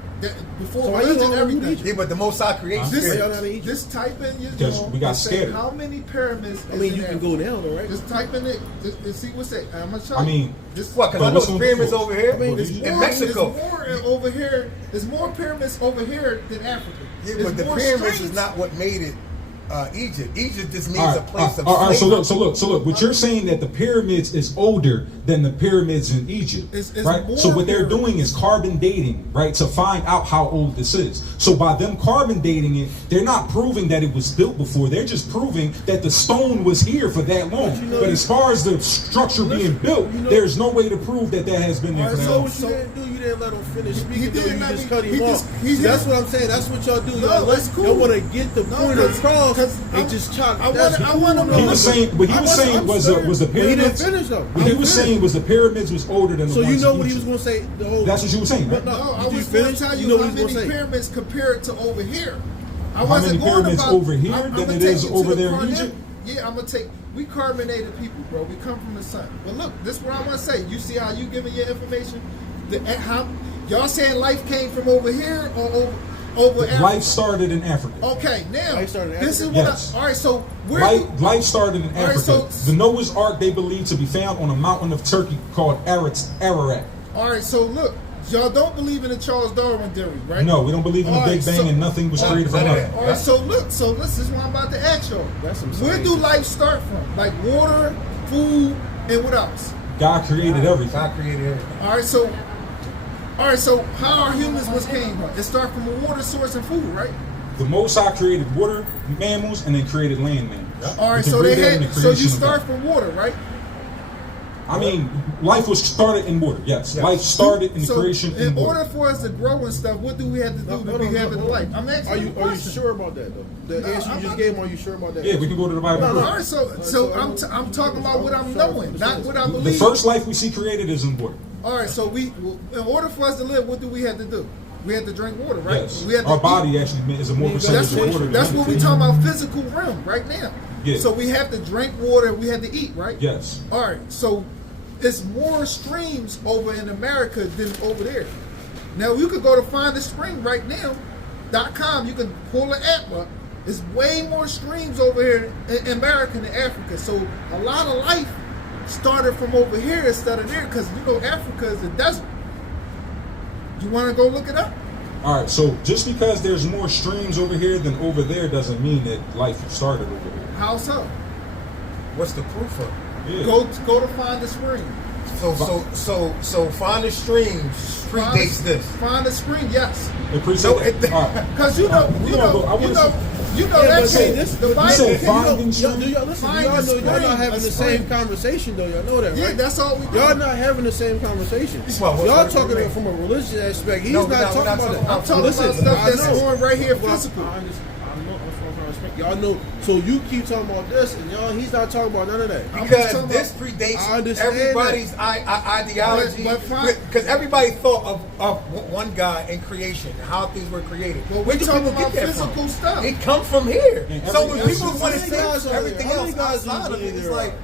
Before So why you religion, don't everything. Yeah, but the Most High creates This, Why y'all spirit. not in Egypt? just type in your Because phone we got and say scattered. how many pyramids. I mean, is you in can go Africa. down though, right? Just type in it and see what's it. I'm gonna show you. I mean, Just What? Because I But know what's there's gonna pyramids do? over here. I mean, There's in more, Mexico. There's more over here. There's more pyramids over here than Africa. Yeah, There's but the more pyramids streets. is not what made it Egypt. Egypt just means all a right, place of all right. So slavery. look. What you're saying that the pyramids is older than the pyramids in Egypt, It's right? more So what they're pyramids. doing is carbon dating, right, to find out how old this is. So by them carbon dating it, they're not proving that it was built before. They're just proving that the stone was here for that long. But you know But you- as far as the structure being built, you know- there's no way to prove that that has been there for So that long. what you didn't do, you didn't let him finish speaking, though, didn't you let just me- cut him he off. just- he See, that's just- what I'm saying. That's what y'all do. No, Y'all that's cool. Y'all want to get the No, point 'cause- across 'cause and just chop. I That's wanna- I cool, wanna though. He was saying, what he was saying was the But he didn't pyramids. finish though. What he was saying was the pyramids was older than the So you ones know in what he was Egypt. going to say? The whole, That's what you were saying, right? But No, I did you was going finish? to tell You you know how what he was many going to say? pyramids compared to over here. I How wasn't many going pyramids about, over here I'm than gonna it take is you to over the there in carnivore. Egypt? Yeah, I'm gonna take. We carbonated people, bro. We come from the sun. But look, this is what I'm gonna say. You see how you giving your information? How y'all saying life came from over here or over Africa? Life started in Africa. Okay, now Life started in this is Africa? what. Yes. All right, so where? Life started in All right, Africa. so- The Noah's Ark they believe to be found on a mountain of Turkey called Ararat. All right, so look, y'all don't believe in the Charles Darwin theory, right? No, we don't believe in the All Big right, Bang so- and nothing was created from All right. nothing. All right, so look, so this is what I'm about to ask y'all. That's some Where do science. life start from? Like water, food, and what else? God created everything. God created everything. All right, so how our humans was came from? It started from a water source and food, right? The Most High created water mammals and then created land mammals. All right, We can so read they that in had. the So you creation of start God. from water, right? I mean, life was started in water. Yes, life started in the So creation in in water. order for us to grow and stuff, what do we have to do to be having the life? I'm asking Are you you a are you question. sure about that though? The No, answer you I'm just not- gave, are you sure about that? Yeah, we can go to the Bible. No, and no. prove All right, so I'm talking about what I'm knowing, not what I it. The believe. first life we see created is in water. All right, so in order for us to live, what do we have to do? We have to drink water, right? Yes, We have to our eat. body actually is a more percentage That's of water. what, that's than what we anything. talking about physical realm right now. Yeah. So we have to drink water, we have to eat, right? Yes. All right, so it's more streams over in America than over there. Now you could go to find a spring right now.com. You can pull an app up. It's way more streams over here in America than Africa. So a lot of life started from over here instead of there because you know Africa is a desert. You want to go look it up? All right, so just because there's more streams over here than over there doesn't mean that life started over here. How so? What's the proof of it? Yeah. Go to find the spring. So find the streams predates this. Find the spring, yes. It predates. No, it- all right. Because you know Yeah, that but see, shit. this, The you Bible. said do finding y'all, do streams? y'all listen? Find Y'all the know y'all spring, not having a the spring. same conversation though. Y'all know that, right? Yeah, that's all we do. Y'all not having the same conversation. Well, y'all what talking do you mean? from a religious aspect. He's No, not we're not talking about talking that. about- I'm talking Listen, about stuff I that's know. going right here Well, physical. I understand. I know. I'm trying to respect. Y'all know. So you keep talking about this, and y'all, he's not talking about none of that. I'm just Because talking this about- predates I understand everybody's ideology. But fine. Because everybody thought of one God in creation, how things were created. Well, Where we do talking people about get that physical from? stuff. It comes from here. And So when every- people How want to many say guys are there? everything How else many guys outside do of you it, believe it's there like are?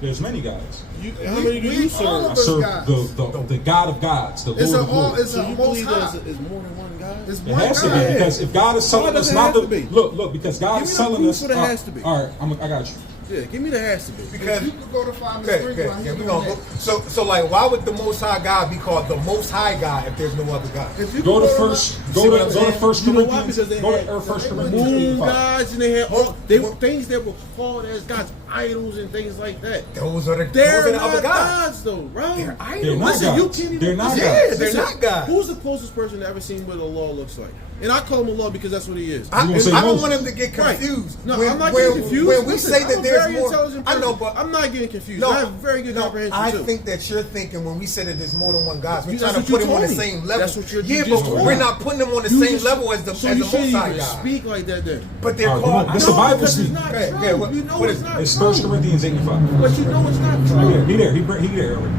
There's many gods. How many do you all serve? of I us serve gods. the God of gods, the It's Lord of Lords. it's So a you most believe high. there's more than one God? It's It one has to God. be because if God is telling Why us does it not have to to be? look because God Give is me the telling proof us. what it has to be. All right, I got you. Yeah, give me the has to be. because You can go to find the okay, spring okay, while yeah, he's we doing gonna that. go. So like, why would the Most High God be called the Most High God if there's no other God? If you Go can to my- first. See Go what to I'm go to saying? First You know why? Corinthians. Because they Go had to First moon Corinthians. 85. gods, and they had all they were things that were called as gods, idols and things like that. Those are the They're other not gods. gods, though, bro. They're idols. They're not Listen, you gods. can't even. They're not listen, Yeah, gods. they're listen, not gods. Who's the closest person ever seen what a law looks like? And I call him a law because that's what he is. I, You gonna say I don't Moses? want him to get Right. confused. No, When- I'm not when- getting confused. When we Listen, say I'm that a there's very more, intelligent I know, person. but I'm not getting confused. no, I have very good no, comprehension I too. think that you're thinking when we say that there's more than one God, we're That's trying to what put you him on the told me. same level. That's what you yeah, just but told we're me. not putting them on the You same just- level as the so as you the shouldn't Most High even God. speak like that then. But they're All right, called. come on. It's the Bible because speak. it's not Okay, true. okay, what- you know what it's is- not It's true. 1 Corinthians 8:5. But you know it's not He true. there. He there already.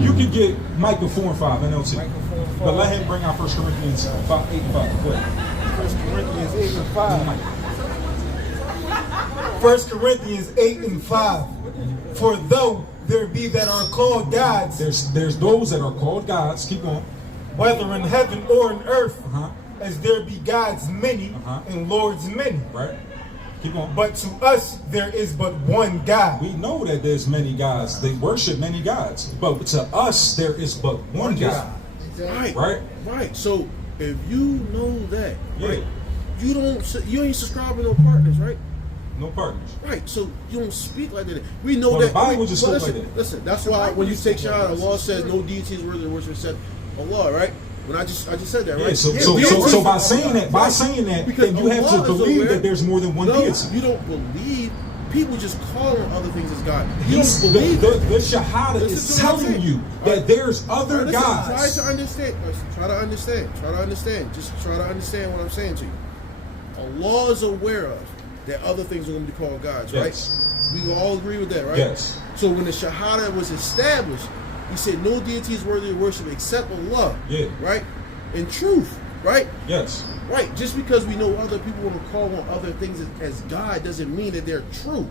You can get Micah 4 and 5 NLT. Micah 4 and 5. But let him bring out 1 Corinthians 8 and 5. Go ahead. 1 Corinthians 8 and 5. 1 Corinthians 8 and 5. For though there be that are called gods, There's those that are called gods. Keep going. whether in heaven or in earth, Uh-huh. as there be gods many Uh-huh. and lords many. Right? Keep on. But to us there is but one God. We know that there's many gods. They worship many gods. But to us, there is but one God. Right. Right? Right. So if you know that, right, Yeah. you ain't subscribing to no partners, right? No partners. Right. So you don't speak like that. We know Well, that. the Bible just but spoke listen, like that. Listen, that's why when you take Shahada, Allah says no deity is worthy of worship except Allah, right? When I just said that, right? Yeah, so Deities- by saying that, Because then you have Allah to is believe aware- that there's more than one No, deity. you don't believe. People just call on other things as God. You He's, don't believe the it. Shahada Listen is to what I'm telling saying. you that there's other Listen, gods. Try to understand. Listen, try to understand. Try to understand. Just try to understand what I'm saying to you. Allah is aware of that other things are going to be called gods, right? Yes. We all agree with that, right? Yes. So when the Shahada was established, he said no deity is worthy of worship except Allah. Yeah. Right? In truth, right? Yes. Right. Just because we know other people want to call on other things as God doesn't mean that they're true.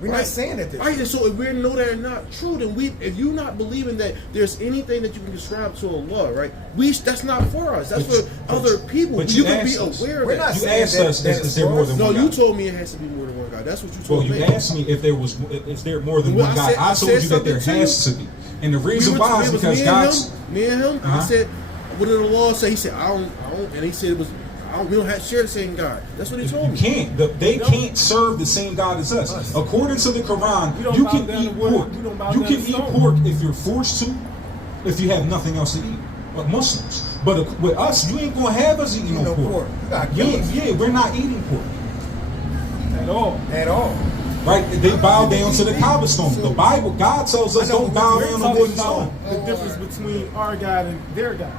We're not saying that they're Right. And so if we know they're not true, then if you're not believing that there's anything that you can describe to Allah, right? That's not for us. That's for other people. But You you can be asked us. aware of We're that. not You saying asked that- us, that is it's there more for than us. No, one you God? told me it has to be more than one God. That's what you Well, told you me. asked me if there was, is there more than Well, one I God? said- I I told said you that there something has too. to be. And the reason why is it was because me God's... me and him. Uh-huh. I said, what did the law say? He said, I don't, and he said it was, we don't have share the same God. That's what he told You me. can't. They can't serve the same God as us. According to the Quran, You don't you bow can down eat to wood. pork. You don't bow You down can to eat stone. pork if you're forced to, if you have nothing else to eat. Like Muslims. But with us, you ain't gonna have us eating no pork. You gotta kill us. Yeah, we're not eating pork. At all. At all. Right? They bow down to the Kaaba stone. The Bible, God tells us I know, don't bow we're down to Talking wooden stone. about the difference between our God and their God.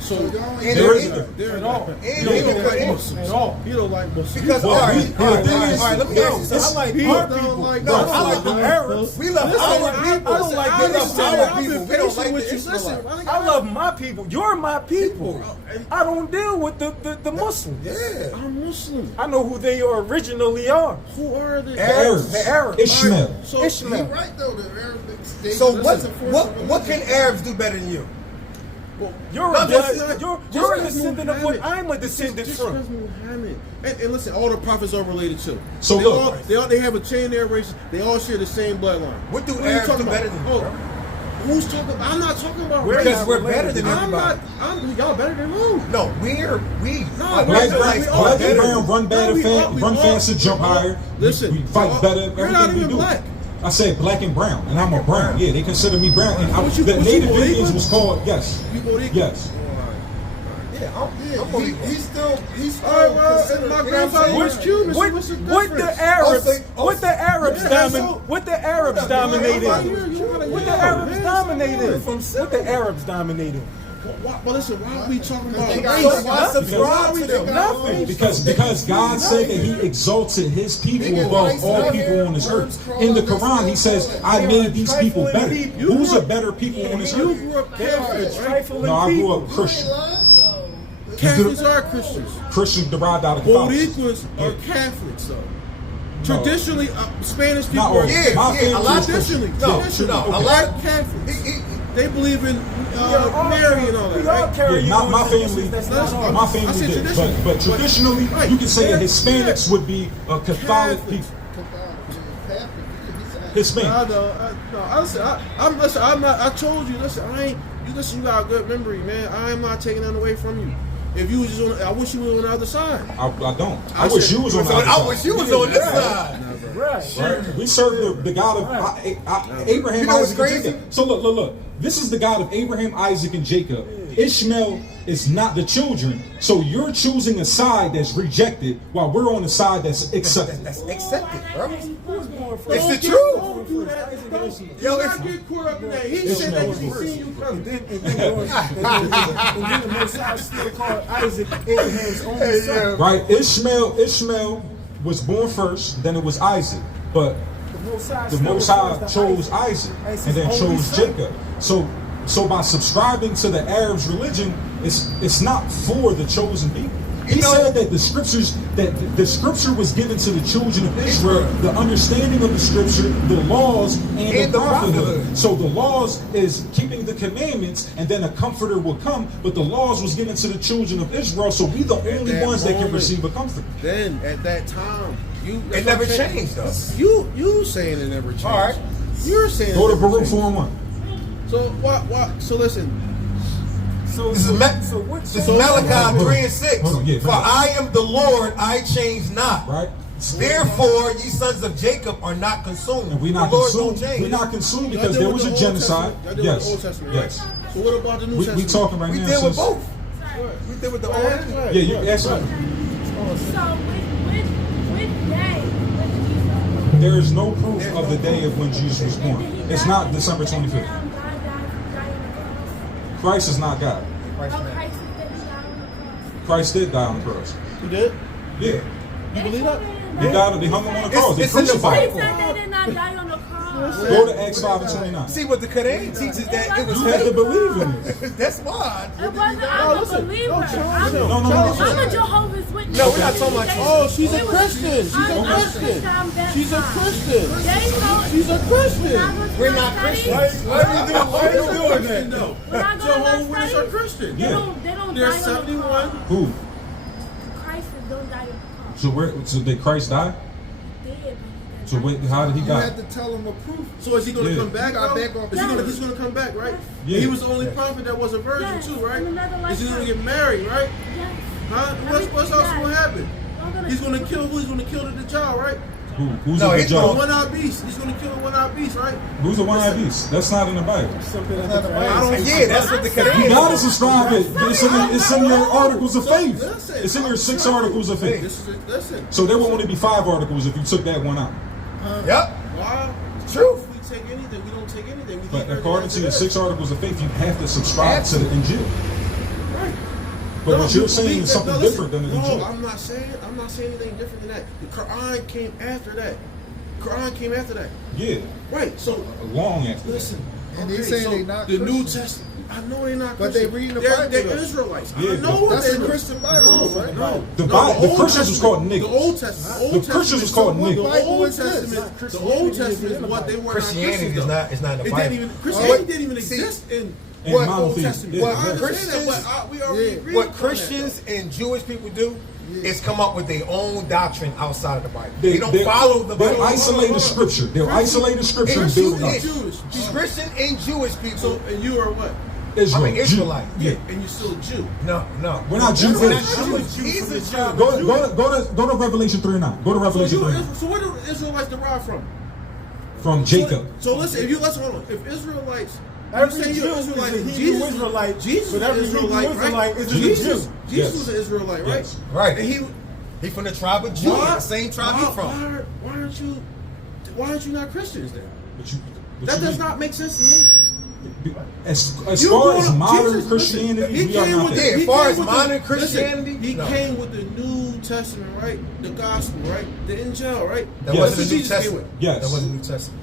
So There is a- At all. And He they don't don't like cut Muslims. At all. He don't like Muslims. Because Well, all right, we- all right, the thing all right, is- all right, let me ask you I something. like People our don't people. like No, Muslims. I like the Arabs. We love Listen, our I people. don't like We them. love our people. We don't like the Listen, Israelites. I love my people. You're my people. I don't deal with the Muslims. Yeah. I'm Muslim. I know who they originally are. Who are the The Arabs. The Arabs. Ishmael. So Ishmael. you're right though. The Arabics. they- So that's a form of what can religion. Arabs do better than you? You're No, a that's blood, not- you're just a because descendant of what Muhammad- I'm a descendant just from. because Muhammad. And listen, all the prophets are related too. So they look. all, they have a chain narration. They all share the same bloodline. What do are you Arabs talking do about? better than you, Oh, bro? who's talking? I'm not talking about We're race. Because we're related. better than I'm everybody. not. Y'all better than who? No, we. No, Black we're Israelites not. are Black better and than brown run better, run faster, jump higher. Listen, we fight y'all- better. we're not Everything we even do. black. I said black and brown, and I'm a brown. Yeah, they consider me brown. And What you- the what you Native believe Indians in? was called yes. You believe? Yes. Yeah, He's still. All right, well, and my grandfather was Cuban. So What, what's the what difference? the Arabs, Oh, so- what the Arabs Yeah, domin, so- what the Arabs dominated, I'm right here, you gotta what the yell, Arabs man. dominated, From what the Arabs dominated. But listen, why are we talking about They race? got- why subscribe to them? Nothing. Because God said that He exalted His people above all people on this earth. In the Quran, He says, "I made these people better." Who's a better people on this You earth? grew up They are Catholic, right? trifling No, I grew people. up Christian. Catholics are Christians. Christian derived out of Catholicism. Boricuas are Catholics, though. Traditionally, Spanish people Not all. are Yeah, My yeah, family a lot is of traditionally, No, traditionally, no, a okay, lot- Catholics. He- They believe in Mary and all that, We all right? carry Yeah, not my traditions, family. that's That's- not My I family said did, traditionally. but traditionally, Right. you can say that Yeah. Hispanics would be a Catholic people. Hispanic. I know. Listen, I'm not. I told you. Listen, I ain't. You listen. You got a good memory, man. I am not taking that away from you. If you was just on, I wish you was on the other side. I don't. I I wish said- you was on the So other I side. wish you was on this side. right. Right? We serve the God of Abraham, You know what's Isaac, and crazy? Jacob. So look. This is the God of Abraham, Isaac, and Jacob. Ishmael is not the children. So you're choosing a side that's rejected while we're on the side that's accepted. That's accepted, bro. Who was born first? It's the Don't truth. do that. Don't, Yo, do it's- not get caught up in that. He said that because he seen you coming. And then the Messiah still called Isaac Abraham's only son. Right? Ishmael was born first, then it was Isaac. But the Most High chose Isaac and then chose Jacob. So by subscribing to the Arabs' religion, it's not for the chosen people. He said that the scripture was given to the children of Israel, the understanding of the scripture, the laws, and the prophethood. So the laws is keeping the commandments, and then a comforter will come, but the laws was given to the children of Israel, so we the only ones that can receive a comforter. Then at that time, it never changed, though. You saying it never changed. All right. You're saying Go it to never Baruch changed. 4:1. So what? So listen. This is Malachi 3:6. Hold on, yeah, For I am the Lord, I change not. Right. Therefore, ye sons of Jacob are not consumed. And we're not the Lord consumed. don't change. We're not consumed Y'all because deal there with was a the Old genocide. Testament. Y'all deal with the Old Testament, right? Yes. So what about the New We Testament? talking right We now. deal with sis. both. We deal with the Old and the New. Yeah, you ask So me. which day was Jesus? There is no proof of the day of when Jesus was born. It's not December 25th. Christ is not God. Christ did die on the cross. You did? Yeah. You believe that? They died. They hung him on the cross. They It's in the crucified They him. said they did not die on the cross. Go to Acts 5:29. See what the Quran teaches that it was You have to fake. believe in this. That's why. It wasn't, I'm a believer. I'm No. a Jehovah's Witness. No, we're not talking about you. Oh, she's a Christian. She's a Christian. She's a Christian. She's a Christian. We're not Christians. Why are you doing that? No. When I go to Jehovah's my Witnesses study, are Christian. They don't There's die on the 71. cross. Who? Christ don't die on the cross. So did Christ die? He did. So wait, how did he You die? have to tell them a proof. So is he going to Yeah. come back? You got though? back off Is he the he's going to come back, right? Yeah. He was the only prophet that was a virgin Yes, too, right? in another Is he going to lifetime. get married, right? Yes. Huh? What's else going to happen? I'm gonna He's going to kill who? He's going to kill the Dajjal, right? Who's No, the he's The judge? one-eyed beast. He's going to kill the one-eyed beast, right? Who's the one-eyed beast? That's not in the Bible. Yeah, that's what the Quran You gotta subscribe it. It's in your articles of faith. Listen. It's in your 6 articles of faith. Listen. So there will only be 5 articles if you took that one out. Yep. Wow. Truth. If we take anything, we don't take anything. We But leave according to everything your as it 6 articles of faith, you have to subscribe to the Injil. is. Right. But what you you're saying believe is that- something listen, different than the No, Injil. I'm not saying anything different than that. The Quran came after that. Quran came after that. Yeah, Right. So long after. listen. And they okay, saying so they not the New Christians. Testament. I know they're not But Christian. they reading the they're, Bible, They're though. Israelites. Yeah, I know what that's they're the Christian Bible, No, right? no. The No, Bible- the Old Christians was called Testament- niggas. The Old Testament. The Christians was called The niggas. Old Testament. The Old Testament is what they were. Christianity not is not in the It Bible. didn't even. Christianity What- didn't even see, exist in in the Old monotheism. Testament. Yeah, I exactly. understand that, but we already agreed What upon Christians and Jewish people do is come up with their own doctrine outside of the Bible. They They don't follow the They'll Bible. isolate the scripture. They'll isolate the scripture and build it up. Christian and Jewish people. So, and you are what? Israel. I'm an Israelite. Yeah. And you're still a Jew. No. We're not Jews. We're not I'm a Jews. Jew He's from a the Jew. tribe. Go to Revelation 3:9. Go to So, Revelation 3:9. so where do Israelites derive from? From Jacob. So listen, hold on. If Israelites, Every you say Jew you're is Israelite, a Hebrew Israelite, Jesus but every was an Hebrew Israelite, Israelite right? is a Jesus, Jew. Jesus Yes. was an Israelite, right? Yes. Right. And He from the tribe of Judah, the same tribe he from. Why aren't you not Christians then? But That you does mean- not make sense to me. As You far as going- modern Jesus, Christianity, listen, he we are came not with the- there. Yeah, he as far came as with modern listen, Christianity, he no. came with the New Testament, right? The Gospel, right? The Injil, right? That Yes. wasn't That's the New what Jesus came Testament. with. Yes. That wasn't the New Testament.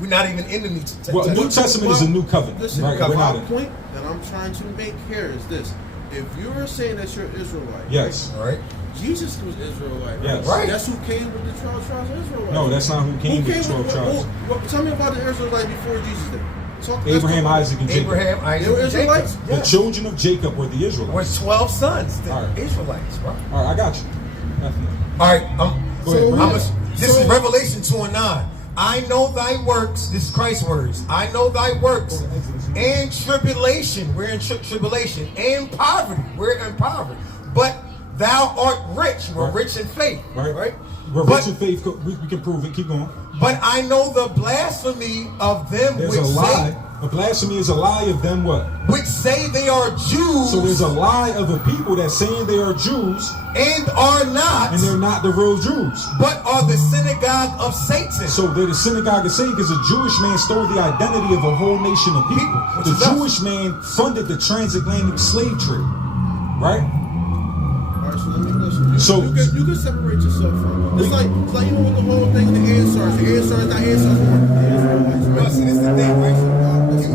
We're not even in the New Testament. Well, New Testament is a new covenant, Listen, right? We're my not in. point that I'm trying to make here is this: if you're saying that you're Israelite, Yes. All right. Jesus was Israelite, right? Yes. Right. That's who came with the 12 tribes of Israel. No, that's not who came with the 12 tribes. Tell me about the Israelites before Jesus did. Let's Abraham, talk- Isaac, and Jacob. Abraham, They Isaac, were and Jacob. Israelites? The children of Jacob were the Israelites. We're 12 sons. The All right. Israelites, right? All right, I got you. Definitely. All right. Go ahead, bro. This is Revelation 2:9. I know thy works. This is Christ's words. I know thy works. And tribulation. We're in tribulation. And poverty. We're in poverty. But thou art rich. We're Right. rich in faith. Right? We're But- rich in faith. We can prove it. Keep going. But I know the blasphemy of them There's which a lie. A blasphemy is a lie of them what? say they are Jews So there's a lie of the people that's saying they are Jews and are not, and they're not the real Jews. but are the synagogue of Satan. So they're the synagogue of Satan because a Jewish man stole the identity of a whole nation of people. Which The is us. Jewish man funded the transatlantic slave trade. Right? All right, so let me listen. So- you can separate yourself from. It's like you know with the whole thing with the Ansars. The Ansars not Ansars for the Israelites, No, right? see, this is the thing, right? You think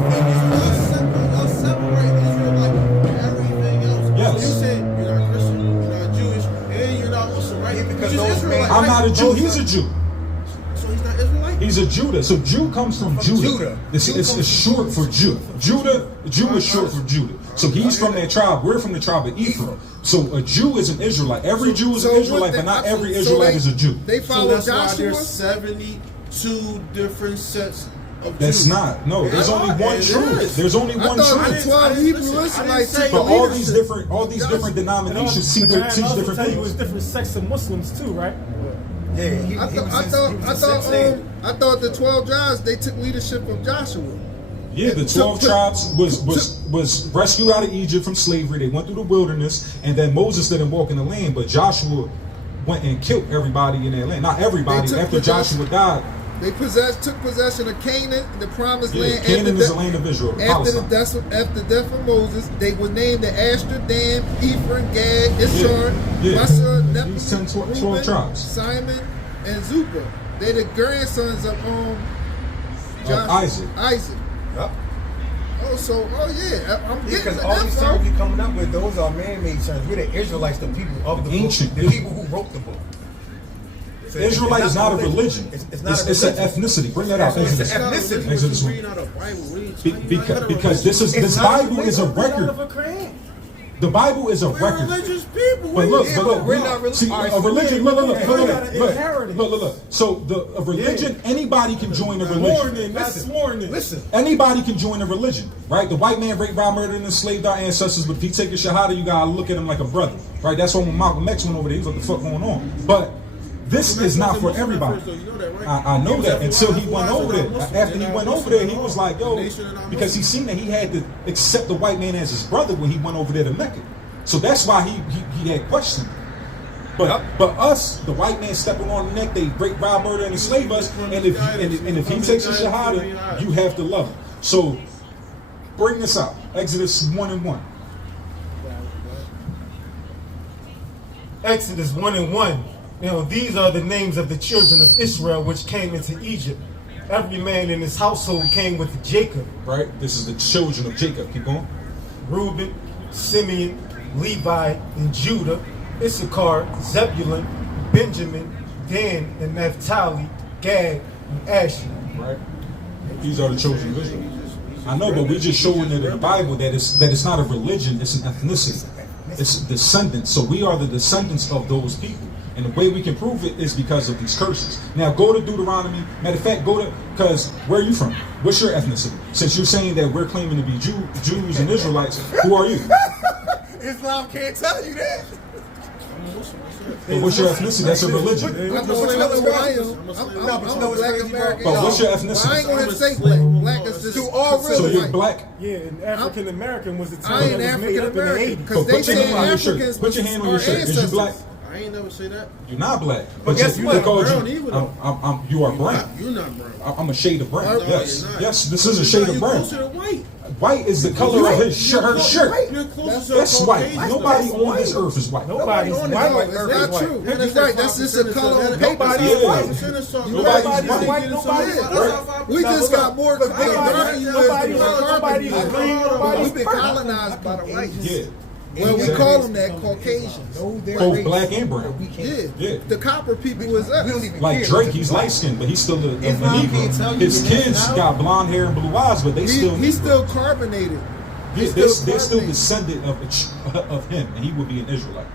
Y'all separate Israelite from everything else. Yes. So you saying you're not Christian? Israelite. I'm not a Jew. He's a Jew. So he's not Israelite? He's a Judah. So Jew comes from Judah. It's short for Jew. Jew is short for Judah. So he's from that tribe. We're from the tribe of Ephraim. So a Jew is an Israelite. Every Jew is an Israelite, but not every Israelite is a Jew. They So follow that's why Joshua. there's 72 different sets of That's Jews. not. No, there's only one It truth. is. There's only I one thought the truth. 12 Hebrew listen, I Israelites didn't say- took But the all these leadership. different denominations see And teach also different tell you it was things. different sects of Muslims too, right? Yeah, he I thought the 12 tribes they took leadership of Joshua. Yeah, the 12 tribes was rescued out of Egypt from slavery. They went through the wilderness, and then Moses didn't walk in the land, but Joshua went and killed everybody in that land. Not everybody. They took After Joshua died, They took possession of Canaan, the promised yeah, land. Canaan after is the- the land of Israel. After the Palestine. death of Moses, they were named the Asher, Dan, Ephraim, Gad, Issachar, Yeah. Manasseh, These 10, 12 Reuben, tribes. Simon, and Zuba. They're the grandsons of Isaac. Isaac. Yep. I'm getting Because the all these info. terms you're coming up with, those are man-made terms. We're the Israelites, the people of the Ancient. book, the people who wrote the book. So Israelite is not a religion. It's not a It's an religion. ethnicity. Bring that out. It's Exodus. an ethnicity. Exodus one. Reading out a Bible, what are you talking about? Because this Bible is a record. The Bible is a We're record. religious people. But look, Yeah, but but look, we're not religious. see, All right, a religion. Look. inheritance. Look. So a religion, anybody can join a religion. Sworn in, not sworn in. Listen, Anybody can join a religion, right? The white man raped, robbed, murdered, and enslaved our ancestors, but if he take a shahada, you gotta look at him like a brother, right? That's why when Malcolm X went over there, he was like, "The fuck going on?" But this is not for everybody. I know that until he went over there. After he went over there, he was like, "Yo," because he seen that he had to accept the white man as his brother when he went over there to Mecca. So that's why he had questioned. But us, the white man stepping on the neck, they rape, rob, murder, and enslave us. And if he takes a shahada, you have to love him. So bring this out. Exodus 1:1. Exodus 1:1. Now these are the names of the children of Israel which came into Egypt. Every man in his household came with Jacob. Right? This is the children of Jacob. Keep going. Reuben, Simeon, Levi, and Judah, Issachar, Zebulun, Benjamin, Dan, and Naphtali, Gad, and Asher. Right? These are the children of Israel. I know, but we just showing it in the Bible that it's not a religion, it's an ethnicity. It's descendants. So we are the descendants of those people. And the way we can prove it is because of these curses. Now go to Deuteronomy. Matter of fact, because where are you from? What's your ethnicity? Since you're saying that we're claiming to be Jews and Israelites, who are you? Islam can't tell you that. But what's your ethnicity? That's a religion. I'm black American. But what's your I ethnicity? ain't gonna say black. Black is just all real. So you're black? Yeah, and African American was the term I ain't that was made African up in the American 80s. because they Put your say hand on your shirt. Africans. Put your hand on your shirt. Is you black? I ain't never say that. You're not black. But guess you what? called Brown you. either, though. You are brown. You're not brown. I'm a shade of brown. No, Yes, you're not. yes. This is a shade of You're brown. closer to white. White is the color of his shirt. Her shirt. You're closer to That's white. Caucasian. Nobody on this earth is white. Nobody's on white. No, it's not true. You're right. That's just a color on paper. Nobody is white. Nobody's Nobody's white. white. Nobody's white. We just got more Nobody's colonized nobody's We've been colonized by the whites. Yeah. Well, we call them that Caucasians. Both black and brown. Yeah. Yeah. The copper people is us. We don't even Like care. Drake, he's light skinned, but he's still a Islam can't tell Negro. you His the kids nationality. got blonde hair and blue eyes, but they still He's Negro. still carbonated. Yeah, He's they're still still carbonated. descendant of him, and he would be an Israelite.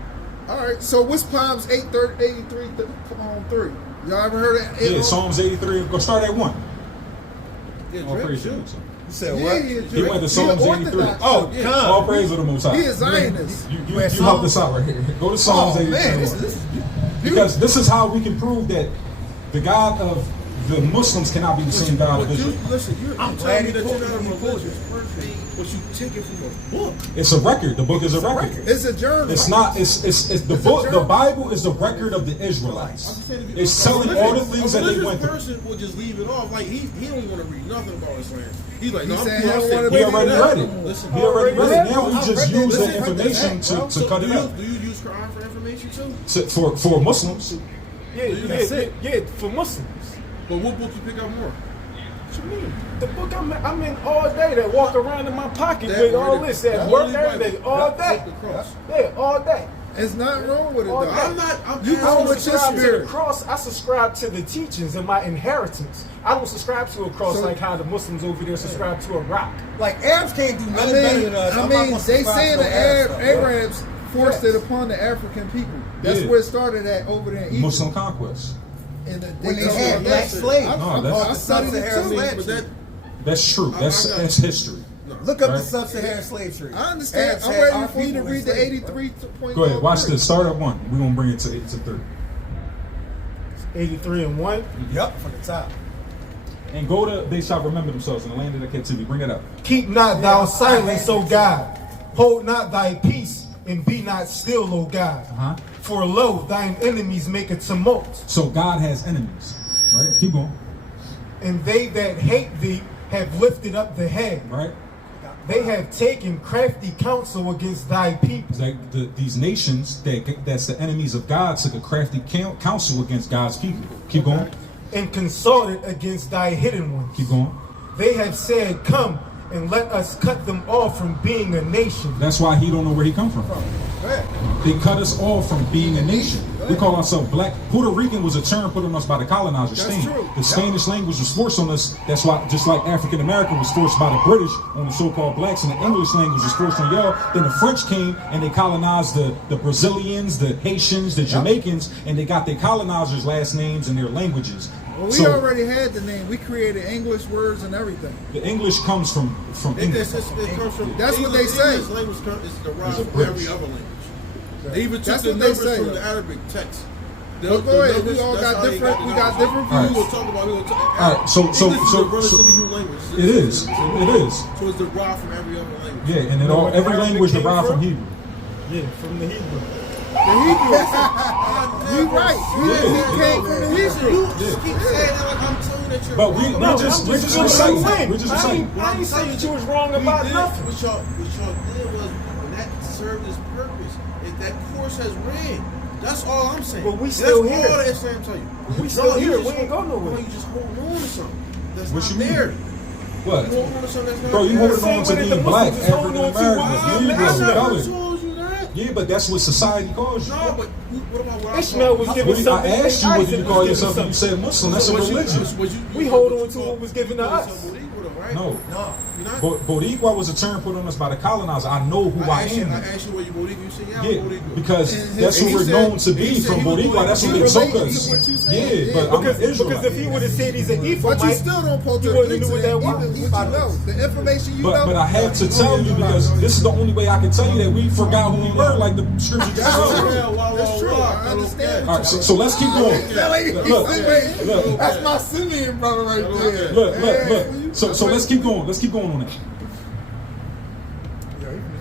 All right. So what's Psalms 83:3? Y'all ever heard of it? Yeah, Psalms 83. Go start at 1. Yeah, All Drake praise to too. him. son. You said Yeah, what? He went to Psalms 83. Oh, Yeah. come. All praise to the Most High. He is Zionist. You helped us out right here. Go to Psalms Oh 83. man, this is Because this is how we can prove that the God of the Muslims cannot be the same God of But you, Israel. listen, I'm I'm glad telling he me that quoted you're not me. a religious person, but you take it from a book. It's a record. The book is a record. It's a journal. It's not. It's the book. The Bible is the record of the Israelites. It's telling all the things that they went A through. person will just leave it off. Like he don't want to read nothing about Islam. He's like, He no, said I'm he don't cool. wanna He already read it. Listen, He already read it. Now we I've just read that. use that Listen, information So to cut it up. do you use Quran for information too? For Muslims, Yeah, for Muslims. But what book you pick up more? What you mean? The book I'm in all day that walk around in my pocket That with word all is- this, that that work Holy every day, Bible. all That day. the cross. Yeah, all day. It's not wrong with it Oh, though. I'm not. I'm You I go don't with your subscribe to the spirit. cross. I subscribe to the teachings and my inheritance. I don't subscribe to a cross So- like how the Muslims over there subscribe to a rock. Like Arabs can't do I nothing better mean, than us. I I'm not mean, gonna they subscribe saying to the no Arab stuff, bro. Arabs forced it upon the African people. That's Yeah. where it started at over there in Egypt. Muslim conquest. And When they told had me black that shit. slaves. I that's- studied it Sub-Saharan too. slave But that. That's true. That's I got that's history. Look up Right. the sub-Saharan slave trade. I understand. Arabs I'm had ready our for you to people read the enslaved, bro. 83.3. Go ahead. Watch this. Start at 1. We're gonna bring it to 30. 83 and 1. Yup, from the top. And go to they shall remember themselves in the land of the captivity. Bring it up. Keep not thou silence, O God. Hold not thy peace, and be not still, O God. Uh-huh. For lo, thine enemies make a tumult, So God has enemies. Right? Keep going. and they that hate thee have lifted up the head. Right? They have taken crafty counsel against thy people. It's like these nations that's the enemies of God took a crafty counsel against God's people. Keep going. And consulted against thy hidden ones. Keep going. They have said, come and let us cut them off from being a nation. That's why he don't know where he come from. They cut us off from being a nation. We call ourselves black. Puerto Rican was a term put on us by the colonizer, Spain. true. The Spanish language was forced on us. That's why, just like African American was forced by the British on the so-called blacks, and the English language was forced on y'all. Then the French came and they colonized the Brazilians, the Haitians, the Jamaicans, and they got their colonizers' last names and their languages. Well, we So already had the name. We created English words and everything. the English comes from English. It comes from. That's what they say. English language is derived It's a from British. every other language. They even took That's the what they numbers say, from though. the Arabic text. But go ahead. We all got different. We got different All right. We views. gonna talk about. We gonna talk. All right, so English is a so relatively new language. it is. It is. So it's derived from every other language. Yeah, and every language came derived from from? Hebrew. Yeah, from the Hebrew. The Hebrews. You right. He came from the Hebrews. You just keep saying that like I'm telling you that you're But wrong. we're just reciting. We're just reciting. I ain't saying that you was wrong about nothing. What y'all did was when that served its purpose. If that course has ran, that's all I'm saying. But we still that's here. all the Islam tell you. We still you here. just We ain't hold- go nowhere. No, you just hold on to something. That's What not you mean? there. What? You hold on to something that's not Bro, you there. holding on to Same way that being the black, Muslims hold African on to American, I Negro, never colored. told you that. Yeah, but that's what society calls you. No, but what about what Ishmael was What given did something. I asked you what do you Isaac call was yourself given and you something. said Muslim? That's a religion. We hold on to what was given to us. No. You're not. Boricua was a term put on us by the colonizer. I know who I I am. asked you what you Boricua. You said, yeah, I'm Yeah, Boricua. because And that's he who we're said- known to he be said from he was Boricua. That's what He they took related us. to what you said. Yeah, Yeah, but I'm an Because Israelite. if he would have said he's an But you Ephraimite, still don't post you the wouldn't links knew what to that even was. what you know. The information you know. But I have to tell you because this is the only way I can tell you that we forgot who we were, like the scripture just told us. That's true. I understand. All right, so let's keep going. Look, That's my Simeon brother right there. look. So let's keep going. Let's keep going on that.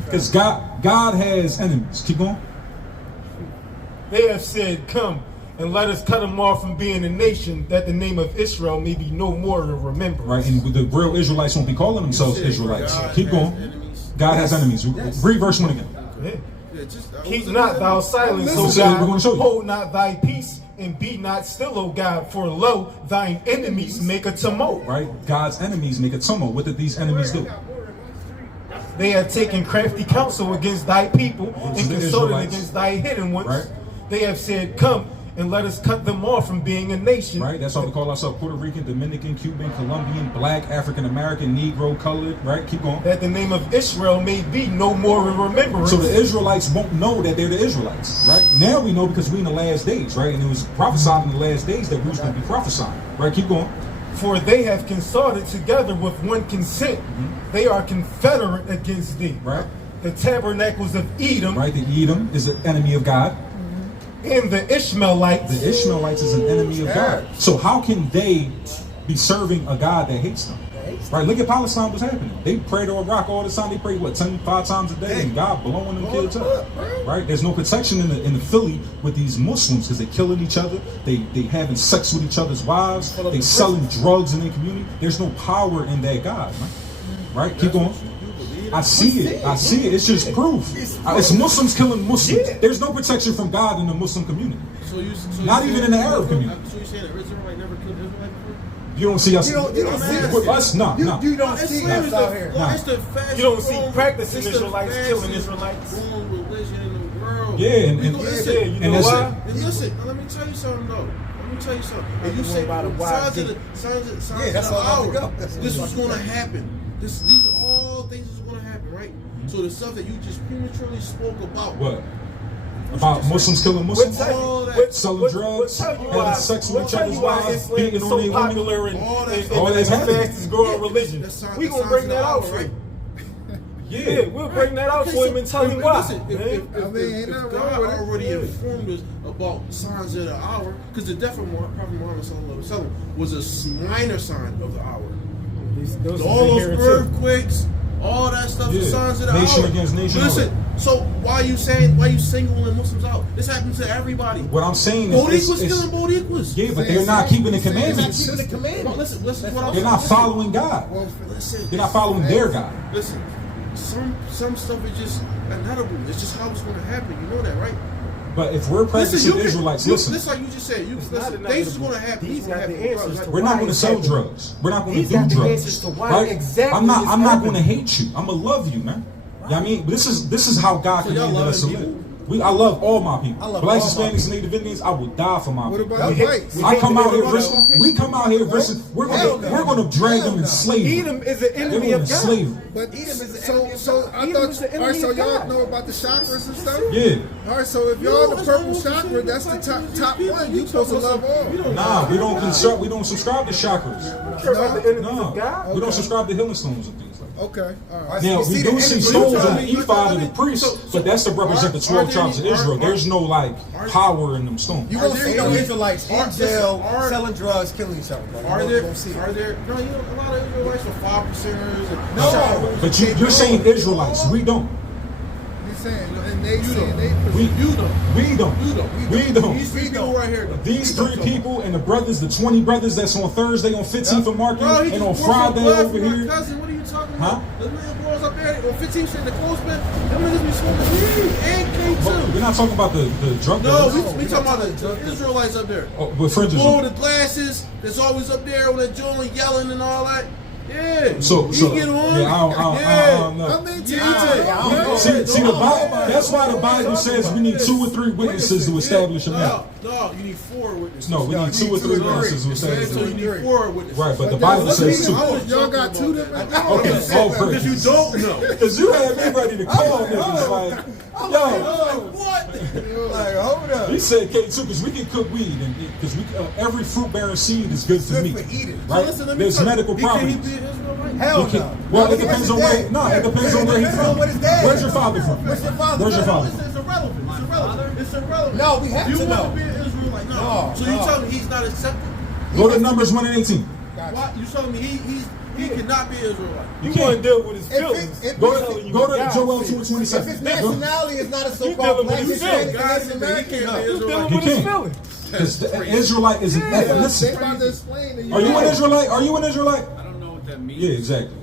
Because God has enemies. Keep going. they have said, come and let us cut them off from being a nation, that the name of Israel may be no more to remember. Right, and the real Israelites won't be calling themselves Israelites. Keep going. God has enemies. Read verse 1 again. Yeah. Yeah, just, Keep not thou silence, O Listen, we're gonna show God. you. Hold not thy peace, and be not still, O God. For lo, thine enemies make a tumult. Right? God's enemies make a tumult. What did these enemies do? They have taken crafty counsel against thy people, and is the consulted Israelites. against thy hidden ones. Right. They have said, come and let us cut them off from being a nation. Right? That's why we call ourselves Puerto Rican, Dominican, Cuban, Colombian, Black, African American, Negro, colored. Right? Keep going. That the name of Israel may be no more in remembrance. So the Israelites won't know that they're the Israelites, right? Now we know because we're in the last days, right? And it was prophesied in the last days that we was going to be prophesying, right? Keep going. For they have consorted together with one consent. They are confederate against thee. Right. The tabernacles of Edom Right? The Edom is an enemy of God. and the Ishmaelites. The Ishmaelites is an enemy of God. So how can they be serving a God that hates them? Right? Look at Palestine, what's happening. They pray to a rock all the time. They pray, 5 times a day, and God blowing them kids up. Right? There's no protection in the Philly with these Muslims because they're killing each other. They having sex with each other's wives. They selling drugs in their community. There's no power in that God. Right? Keep going. I see it. It's just proof. It's Muslims killing Muslims. There's no protection from God in the Muslim community. Not even in the Arab community. So you saying that Israelite never killed Israelite before? You don't see us. You don't see with us? No. You don't see us out here. Nah. It's the fastest You don't see growing- practicing it's the Israelites killing fastest Israelites. growing religion in the world. Yeah, and listen, you and know that's why? it. And listen, now let me tell you something though. Let me tell you something. And you say About a signs of YG. that's the all about to hour. go. That's This all was about to going to go. happen. These are all things that's going to happen, right? So the stuff that you just prematurely spoke about. What? About Muslims killing Muslims? All that. Selling drugs, having sex with each other's wives, beating it's on so their women. popular and All that and stuff. All the that's happening. fastest growing religion. That's sign- We that's gonna signs bring of the that out hour, for right? you. Yeah. Yeah, we'll bring that out for him and tell him why. Listen, man. if I mean, ain't nothing God wrong with it. already Yeah. informed us about signs of the hour, because the death of Prophet Muhammad sallallahu alaihi wasallam was a minor sign of the hour. Those All those inherent too. earthquakes, all that stuff is Yeah. signs of the Nation hour. against nation. Listen, so why you singling Muslims out? This happens to everybody. What I'm saying is, Bodiquas killing Bodiquas. yeah, but they're not keeping the commandments. Keeping the commandments. Listen, what I'm They're not following God. Listen, They're not following their God. listen. Some stuff is just inevitable. It's just how it's going to happen. You know that, right? But if we're practicing Israelites, listen, Listen, like you just said, not listen, inevitable. things is going to happen. He's People got have the to answers to we're not why going to it's sell happening. drugs. We're not going to He's do got the drugs. answers to why right? exactly I'm not it's going to happening. hate you. I'm going to love you, man. You know what I mean? This is how God So y'all commanded us to loving live. people? I love all my people. I love Blacks, all my Hispanics, and Native Indians. I would die for my What people. about the whites? I come out here What versus. about We come out here versus. We're gonna drag them in slavery. Edom is an They're enemy going of to God. slavery. But Edom is the so enemy of so God. I Edom thought is the all right. enemy So of y'all God. know about the chakras and stuff. Yeah. All right. So if y'all the purple chakra, that's the top one. You supposed to love all. Nah, we don't subscribe to chakras. Care about the enemies No, of God? we don't subscribe to healing stones and things like that. Okay. All right. Now, we do see stones in the ephod of the priest, but that's to represent the 12 tribes of Israel. There's no, like, power in them stones. You won't see no Are- Israelites in are- jail are- selling drugs, killing each other. Bro. Are You there? won't see it. Are there? No, you know, a lot of Israelites are 5%ers. And No. But you're saying Israelites. We don't. He's saying, and they saying they. You don't. We don't. You don't. We don't. These three people right here. These three people and the brothers, the 20 brothers that's on Thursday on 15th of Market Bro, he and on just wore some Friday blood over for my here. cousin. What are you talking Huh? about? The little boys up there on 15th Street, the Coastman. Them niggas be smoking weed and But K2. we're not talking about the drug No, dealers. we talking about the Israelites up there. Oh, with fringes Boy on. with the glasses that's always up there with that joint yelling and all that. Yeah. So, he get on. yeah, I don't know. I mean, to each Yeah. his own. See, the Bible, that's why the Bible says we need 2 or 3 witnesses to establish a matter. No, you need 4 witnesses. No, we need 2 or 3 witnesses to establish a So you matter. need 4 witnesses. Right, but the Bible says 2. Y'all got 2 different. Okay, all Because you praise. don't know. Because you had me ready to call niggas like, yo, What? Like, hold up. he said K2 because we can cook weed and because every fruit bearing seed is good for Good meat. for eating. Right? Listen, let me There's tell you, medical Can he properties. be an Israelite? Hell You no. can- Well, it depends on where. No, it depends on where he's Depends on from. what his dad Where's is. your father from? Where's your father? Where's your from? father? It's irrelevant. It's irrelevant. It's irrelevant. No, we have you to want know. to be an Israelite? No. No, So you no. telling me he's not accepted? Go to Numbers 1 and 18. What? You telling me he cannot be an Israelite? You You want to can't. deal with his If feelings. it- Go telling you to what God Joel said. 2 and If his 27. nationality is not a dealing so-called with black his Hispanic feelings. God Native said that he can't be American, an You dealing Israelite. You with his can't. feelings. Because the Israelite is an They ethnicity. about to explain to you. Are you an Israelite? Are you an Israelite? I don't know what that means. Yeah, exactly.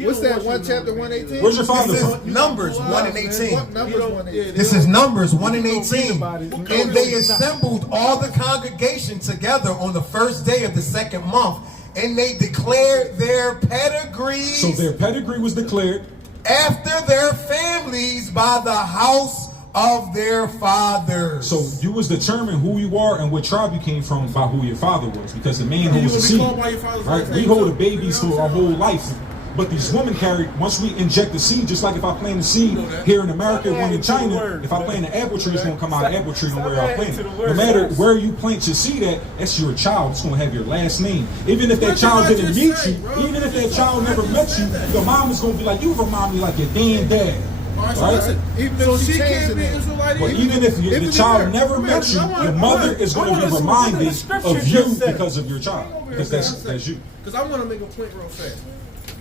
What's that? 1 chapter 118. Where's your father This is from? Numbers 1 and 18. What numbers 118? This is Numbers 1 and 18. about it. And they assembled all the congregation together on the first day of the second month, and they declared their pedigrees So their pedigree was declared. after their families by the house of their fathers. So you was determined who you are and what tribe you came from by who your father was, because the man You holds the will be seed. called by your father's Right? last We name, hold too. the babies You know for what our I'm whole saying? life. But these women carry, once we inject the seed, just like if I plant the seed here in America, one in China, if I plant an apple tree, it's going to come out an apple tree no matter where I plant it. No matter where you plant your seed at, that's your child. It's going to have your last name. Even if that What child did I didn't just meet say, you, bro? even if that child never met you, your mom is going to be like, you remind me like your damn dad. All right, so Right? listen. Even So if she she changed can't the be an name. Israelite. But even if the Even child if- never met you, your mother is going to be reminded of you because of your child. Because that's you. Because I want to make a point real fast.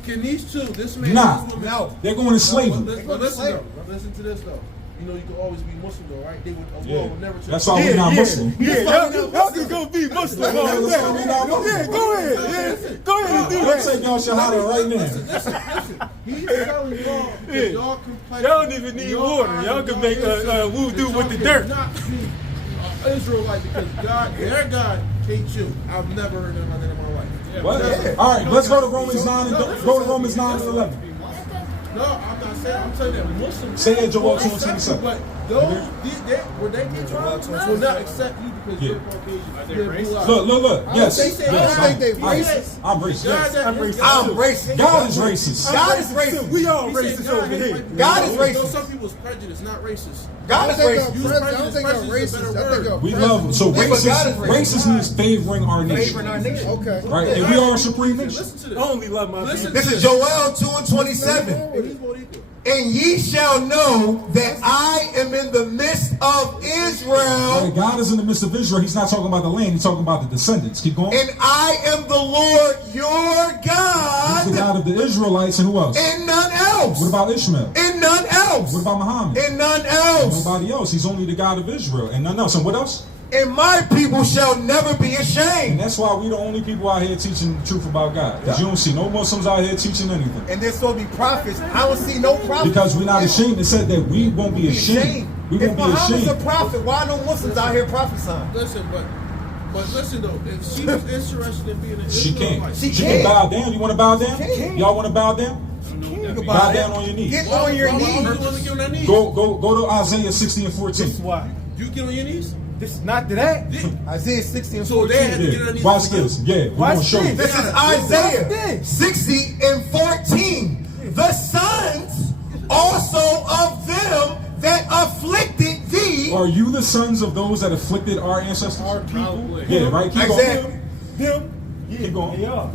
Can these two, this man Nah. and this woman, No. They're going to slavery. But listen though. Listen to this though. You know you can always be Muslim though, right? They would, a Yeah. world would never change. That's why we're not Muslim. Yeah, y'all can go be Muslim. Yeah, Yeah, that's why we're not Muslim. yeah, go ahead. Yeah, go ahead and do Let's that. take y'all shahada right now. Listen. He's telling y'all that y'all complexion. Y'all don't even need your water. eyes, Y'all can y'all make innocent, a wudu that with the y'all dirt. cannot be Israelite because God, their God hates you. I've never heard nothing like that in my life. What? All right, let's go to Romans 9 and go to Romans 9 and 11. No, I'm not saying I'm telling you that Muslims. Say that Joel 2 and accept you, 27. But those, where they get problems, will not accept you because Yeah. you're Caucasian. You're blue eyes. Look. Yes. They say- I don't think they racist. I'm racist. God, Yes. I'm I'm racist. God is racist. God is racist. We all He said racist God over hates here. white God people. is No, racist. some people's prejudice, not racist. God is racist. I don't think I'm racist. I think I'm We love so Yeah, but God is racist means favoring our nation. Favoring our nation. Okay. Right? And we are a supreme nation. Listen to this. I only love my Listen people. This is Joel 2 and 27. It is more equal. And ye shall know that I am in the midst of Israel, Right, God is in the midst of Israel. He's not talking about the land. He's talking about the descendants. Keep going. and I am the Lord your He's the God, God of the Israelites and who else? and none else. What about Ishmael? And none else. What about Muhammad? And none else. Nobody else. He's only the God of Israel and none else. And what else? And my people shall never be And ashamed. that's why we the only people out here teaching the truth about God. Because you don't see no Muslims out here teaching anything. And there's supposed to be prophets. I don't see no prophets. Because we're not ashamed. It said that we won't be ashamed. We If won't be Muhammad's a ashamed. prophet, why no Muslims out here prophesying? Listen, but listen though, if she was interested in being an She Israelite, can't. She She can. can bow down. You want to bow down? can. Y'all want to bow down? Bow down on your knees. Get on your why would you knees. want to get on their knees? Go to Isaiah 60 and 14. That's why. You get on your knees? This is not to that. Isaiah 60 and So 14. they had to get on their knees. Watch this. Yeah, we're Watch going to show you. this. This is Watch Isaiah this. 60 and 14. The sons also of them that afflicted thee. Are you the sons of those that afflicted our ancestors? Our people. Yeah, right? Keep Exactly. going. Them. Yeah, Keep going. They are.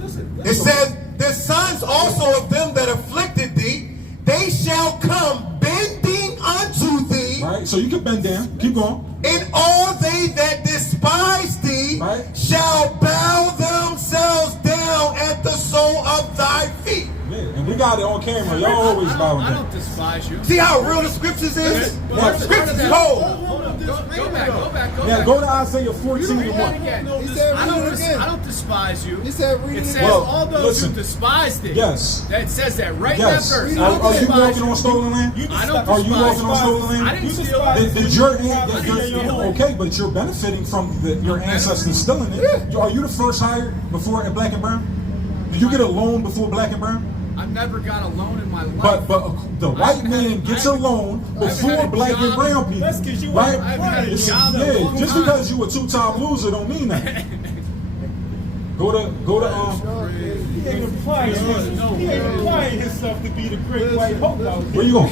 It says, the sons also of them that afflicted thee, they shall come bending unto thee, Right? So you can bend down. Keep going. and all they that despise thee Right. shall bow themselves down at the sole of thy feet. Yeah, and we got it on camera. Y'all always bowing I down. don't despise you. See how real the scriptures is? What? The scriptures is cold. Go back. Now go to Isaiah 14 Read and that 1. again. He said, I read it again. don't despise you. He said, read It it says again. Well, all those listen. who despise thee. Yes. That says that right Yes. in that verse. Are I don't you despise walking you. on stolen land? I don't Are you despise walking on stolen land? I didn't steal. Did your okay, but you're benefiting from your ancestors stealing it. Are you the first hired before Black and Brown? Did you get a loan before Black and Brown? I've never got a loan in my life. But the white man gets a loan before Black and Brown people. That's 'cause you right? ain't had a It's- job in a Yeah, long just time. because you a two-time loser don't mean that. Go to He ain't applying himself to be the great white hope out where there. you going?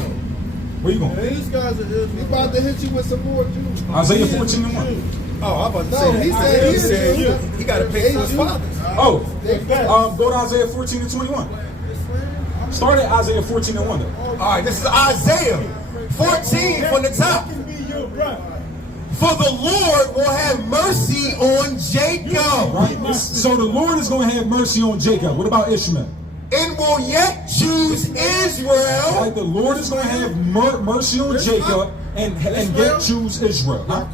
Where you going? These guys are Israelites. He about to hit you with some more Jews. Isaiah 14 and 1. Oh, I'm about to No, say he that. said he is. He got to pay for his fathers. Oh, go to Isaiah 14 and 21. Start at Isaiah 14 and 1 though. All right, this is Isaiah 14 from the top. That can be your brother. For the Lord will have mercy on Jacob, Right? So the Lord is going to have mercy on Jacob. What about Ishmael? and will yet choose Israel, Right? The Lord is going to have mercy on Jacob and yet choose Israel. Huh?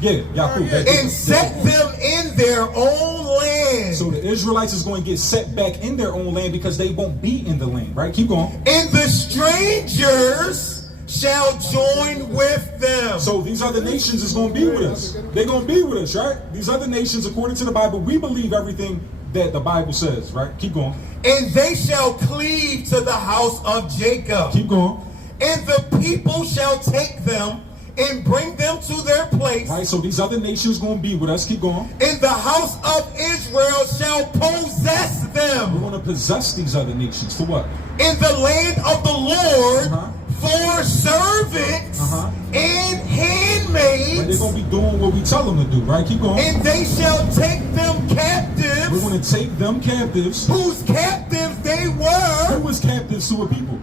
Yeah, Yaqub. and set them in their own land. So the Israelites is going to get set back in their own land because they won't be in the land, right? Keep going. And the strangers shall join with them. So these other nations is going to be with us. They're going to be with us, right? These other nations, according to the Bible, we believe everything that the Bible says, right? Keep going. And they shall cleave to the house of Jacob. Keep going. And the people shall take them and bring them to their place. Right? So these other nations going to be with us. Keep going. And the house of Israel shall possess We're them going to possess these other nations for what? in the land of the Lord Uh-huh. for servants Uh-huh. and Right? They're handmaids. going to be doing what we tell them to do, right? Keep going. And they shall take them We're captives, going to take them captives. whose captives they Who were, was captives to a people?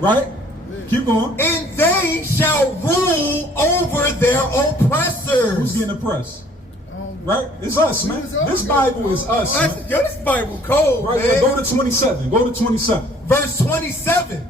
Right? Keep going. and they shall rule over their Who's oppressors. getting oppressed? Right? It's us, man. This Bible is us, man. Yo, this Bible cold, Right? man. Go to 27. Go to 27. Verse 27.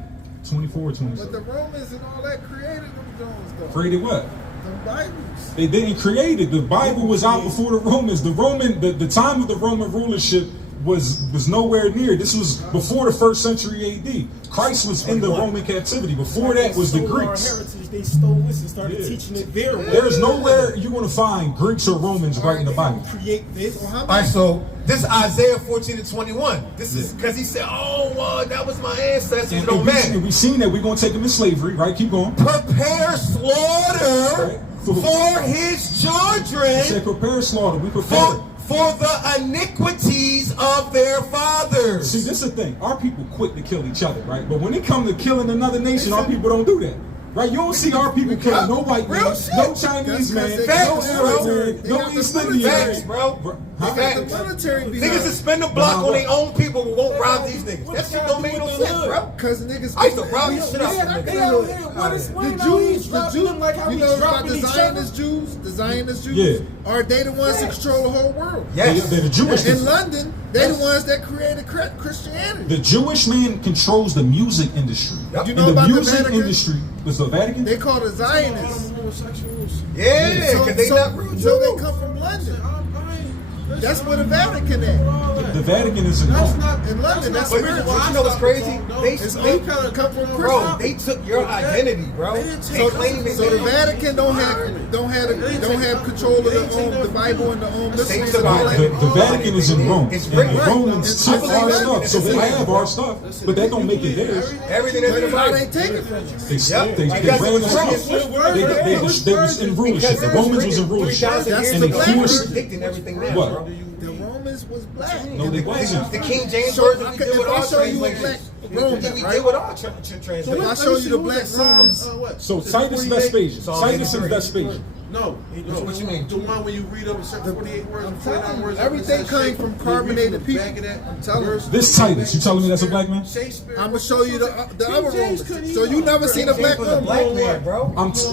24, But the 27. Romans and all that created them Jones though. Created what? The Bibles. They didn't create it. The Bible was out before the Romans. The time of the Roman rulership was nowhere near. This was before the 1st century AD. Christ was in the Roman captivity. Before that was the Sold our Greeks. heritage they stole this and started teaching it their way. There's nowhere you're going to find Greeks or Romans writing the Bible. Create this. All right, so this is Isaiah 14:21. This is because he said, "Oh, that was my ancestors." It don't matter. We seen that we're going to take them in slavery, right? Keep going. Prepare slaughter Right. for his He said, children prepare slaughter. We prepare. for the iniquities of their fathers. See, this is the thing. Our people quick to kill each other, right? But when it comes to killing another nation, our people don't do that. Right? You don't see our people killing no white man, no Chinese man, no Facts, Arab bro. man, no got the East military. Indian Facts, man. bro. They got Facts. the military Niggas behind just spend the block Nah, on their own people who won't rob these niggas. That shit don't make no sense, bro. because niggas. I used to rob the shit out of They niggas. out here. What is The Jews, like how you we know about dropping the each other? Zionist Jews? The Zionist Jews? Yeah. Are they the ones that control the whole world? Yes. They're the Jewish. In London, they the ones that created Christianity. The Jewish man controls the music industry. Yep. You And know the about the music Vatican? industry was the Vatican. They call it Zionists. Yeah, because they not real so they Jews. come from London. That's where the Vatican is. The Vatican is in Rome. In London, that's But spiritual. you know what's crazy? It's all come from Bro, Christian. they took your identity, bro. They claim it. So the Vatican don't have control of the Bible and the Saints mysteries of the of Bible. The Vatican is in Rome. It's And written. the Romans I took believe our that. stuff, so they have our stuff, but that don't make it theirs. Everything that's But in the why Bible. they take it from us? They Yep. they Because ran it was us written. off. They was in rulership. The Romans was in rulership, 3,000 That's years the ago. black They version. predicting everything now, What? bro. The Romans was black. No, they wasn't. The King James So version, I we could- did with if I our show you a translations. black We Roman, did right? with our translations. If I show you the black Romans, So Titus Vespasian. Titus and Vespasian. No. What you mean? The one when you read up except 48 words, I'm 49 telling you, words. everything came from carbonated people. I'm telling you. This Titus, you telling me that's a black man? Shakespeare. I'm gonna show you the other Romans. So you never seen a black was a black Roman. man, bro.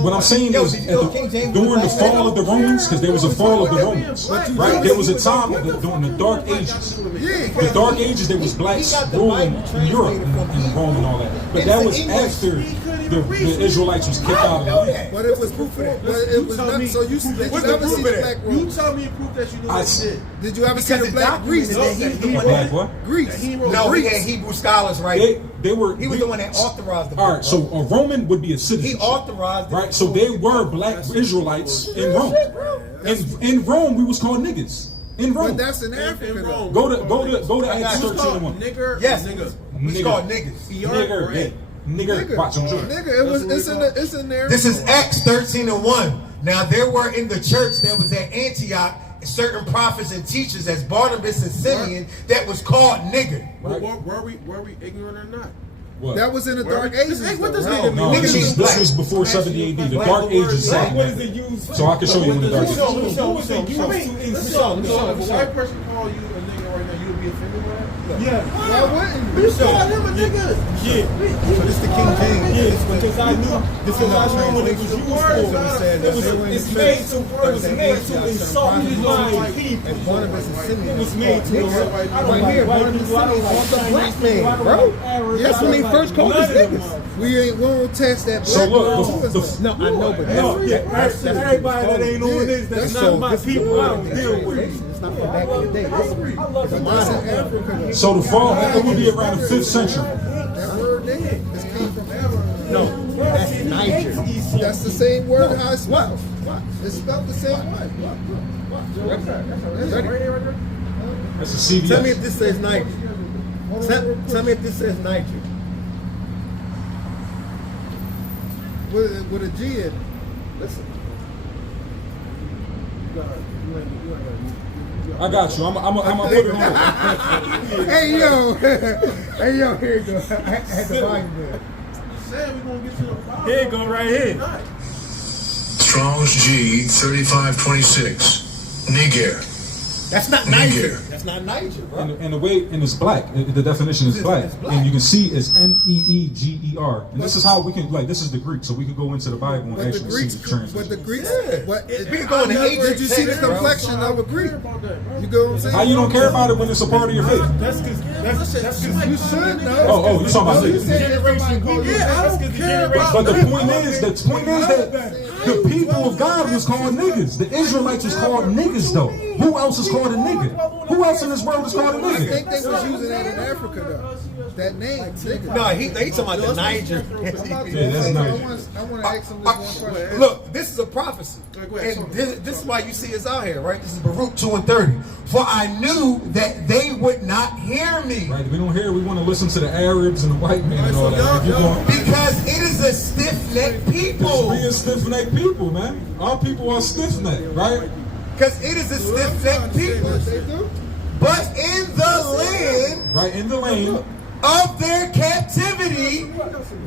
What I'm saying Yo, is, did you know King James was during the black? fall of the Romans, because there was a fall of the Romans, right? There was a time during the Dark Ages. The Dark Ages, there was blacks ruling in Europe and Rome and all that. But that was after the Israelites was kicked out of the land. But it was before. But it was not. So you never seen a black You Roman. tell me proof that you know I what see. he did. Did you ever see a Because black it's Greece? documented that he A black what? Greece. No, we had Hebrew scholars, right? They were. He was the one that authorized the book. All right, so a Roman would be a citizen. He authorized it. Right, so they were black Israelites in Rome. In Rome, we was called niggas. In Rome. But that's in Africa. In though. Rome. Go to I got Acts you. 13:1. Nigger. Yes, Nigga. it's called niggas. Nigger, yeah. Nigger. Watch, I'm sure. Nigga, it's in there. This is Acts 13:1. Now there were in the church that was at Antioch certain prophets and teachers as Barnabas and Simeon that was called nigger. Were we ignorant or not? What? That was in the Dark Hey, Ages. what does though, nigga right? No, Niggas this is is black. before 70 AD. The Dark Ages is What is something. it used for? So I can show you when the Dark Ages. Who was it used to? So if a white person call you a nigga right now, you would be offended by that? Yeah. Why wouldn't You you? call him a nigga. Yeah. But it's the King James. Yeah, because I knew this is I know what it was used for. It's made to insult my people. And Barnabas and Simeon It was made to insult. I don't Right like here, white Barnabas people. I don't and like Simeon Chinese black people. man, I don't bro. like Arabs. That's I when don't they like first called us none of niggas. them. We won't test that. So look, black No, I know, but No, that's everybody that ain't on this, that's not my people. I don't deal with. It's not from back in the day. I love the That's in Africa. So the fall, it would be around the 5th century. That word nigga, this came from Africa. No, that's Niger. That's the same word how it's spelled. It's spelled the same way. That's a CBS. Tell me if this says Niger. Tell me if this says Niger. With a G in it. Listen. I got you. I'm gonna put it on. Hey yo, hey yo, here you go. I had the volume there. Said we gonna get to the problem. Here you go, right here. Strong's G 3526. Niger. That's not Niger. That's not Niger, bro. And the way, and it's black. The definition is black. And you can see it's Neeger. And this is how we can, like, this is the Greek, so we can go into the Bible and But the actually Greeks, see the translation. but the Greeks, but We can go in the did you see the ancient text, bro. complexion of a Greek? You go what I'm saying? How you don't care about it when it's a part of your faith? That's because You should know. Oh, you talking about No, you this? said everybody called you. that's because the generation. But the point is that the people of God was called niggas. The Israelites was called niggas, though. Who else is called a nigga? Who else in this world is called a I think nigga? they was using that in Africa though. That name, nigga. No, they talking about the Niger. Yeah, that's Niger. I want to ask him this one question. Look, this is a prophecy. And this is why you see us out here, right? This is Baruch 2:30. For I knew that they would not hear me. Right, we don't hear. We want to listen to the Arabs and the white man and all that. Because it is a stiff-necked people. We are stiff-necked people, man. Our people are stiff-necked, right? Because it is a stiff-necked people. But in the land, right, in the land of their captivity,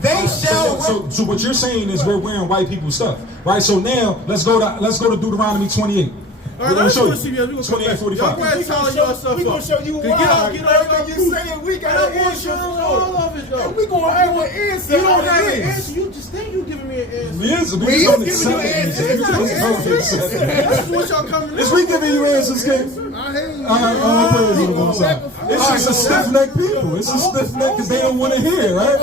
they shall. So what you're saying is we're wearing white people's stuff, right? So now let's go to Deuteronomy 28. All right, let's show you. 28:45. Y'all go ahead telling yourself. We gonna show you why. Everything you saying, we got an answer. All of it though. We gonna have an answer. You don't have an answer. You just think you giving me an answer. We is giving you answers. That's what y'all coming to. Is we giving you answers, King? I hear you. All praise to the Most High. It's just a stiff-necked people. It's a stiff-necked because they don't want to hear, right?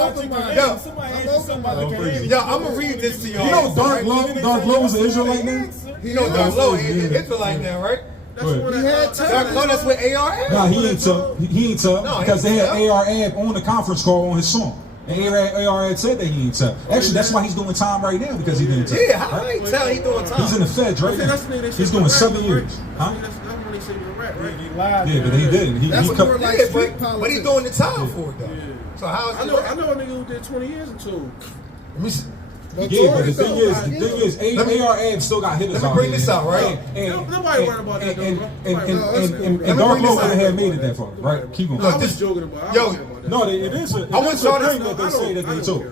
Yo, I'm gonna read this to y'all. You know Dark Low is an Israelite name? You know Dark Low is Israelite now, right? That's what I had. Dark Low, that's what AR is. Nah, he ain't tough. He ain't tough because they had AR Ab on the conference call on his song. And AR had said that he ain't tough. Actually, that's why he's doing time right now because he didn't tough. Yeah, how I ain't tell he's doing time. He's in the feds right now. He's doing 7 years. Huh? That's when they say you're right, right? Yeah, but he didn't. That's He more like street but politics. he's doing the time for it though. So how is I it? know a nigga who did 20 years in tool. Let me see. Yeah, but the thing is, AR Ab still got hitters Let me out bring here. this out, right? Nobody worried about that, though, bro. And Dark Low wouldn't have made it that far, right? Keep going. I was joking about it. I don't care about that. No, it is a thing that they say that they told.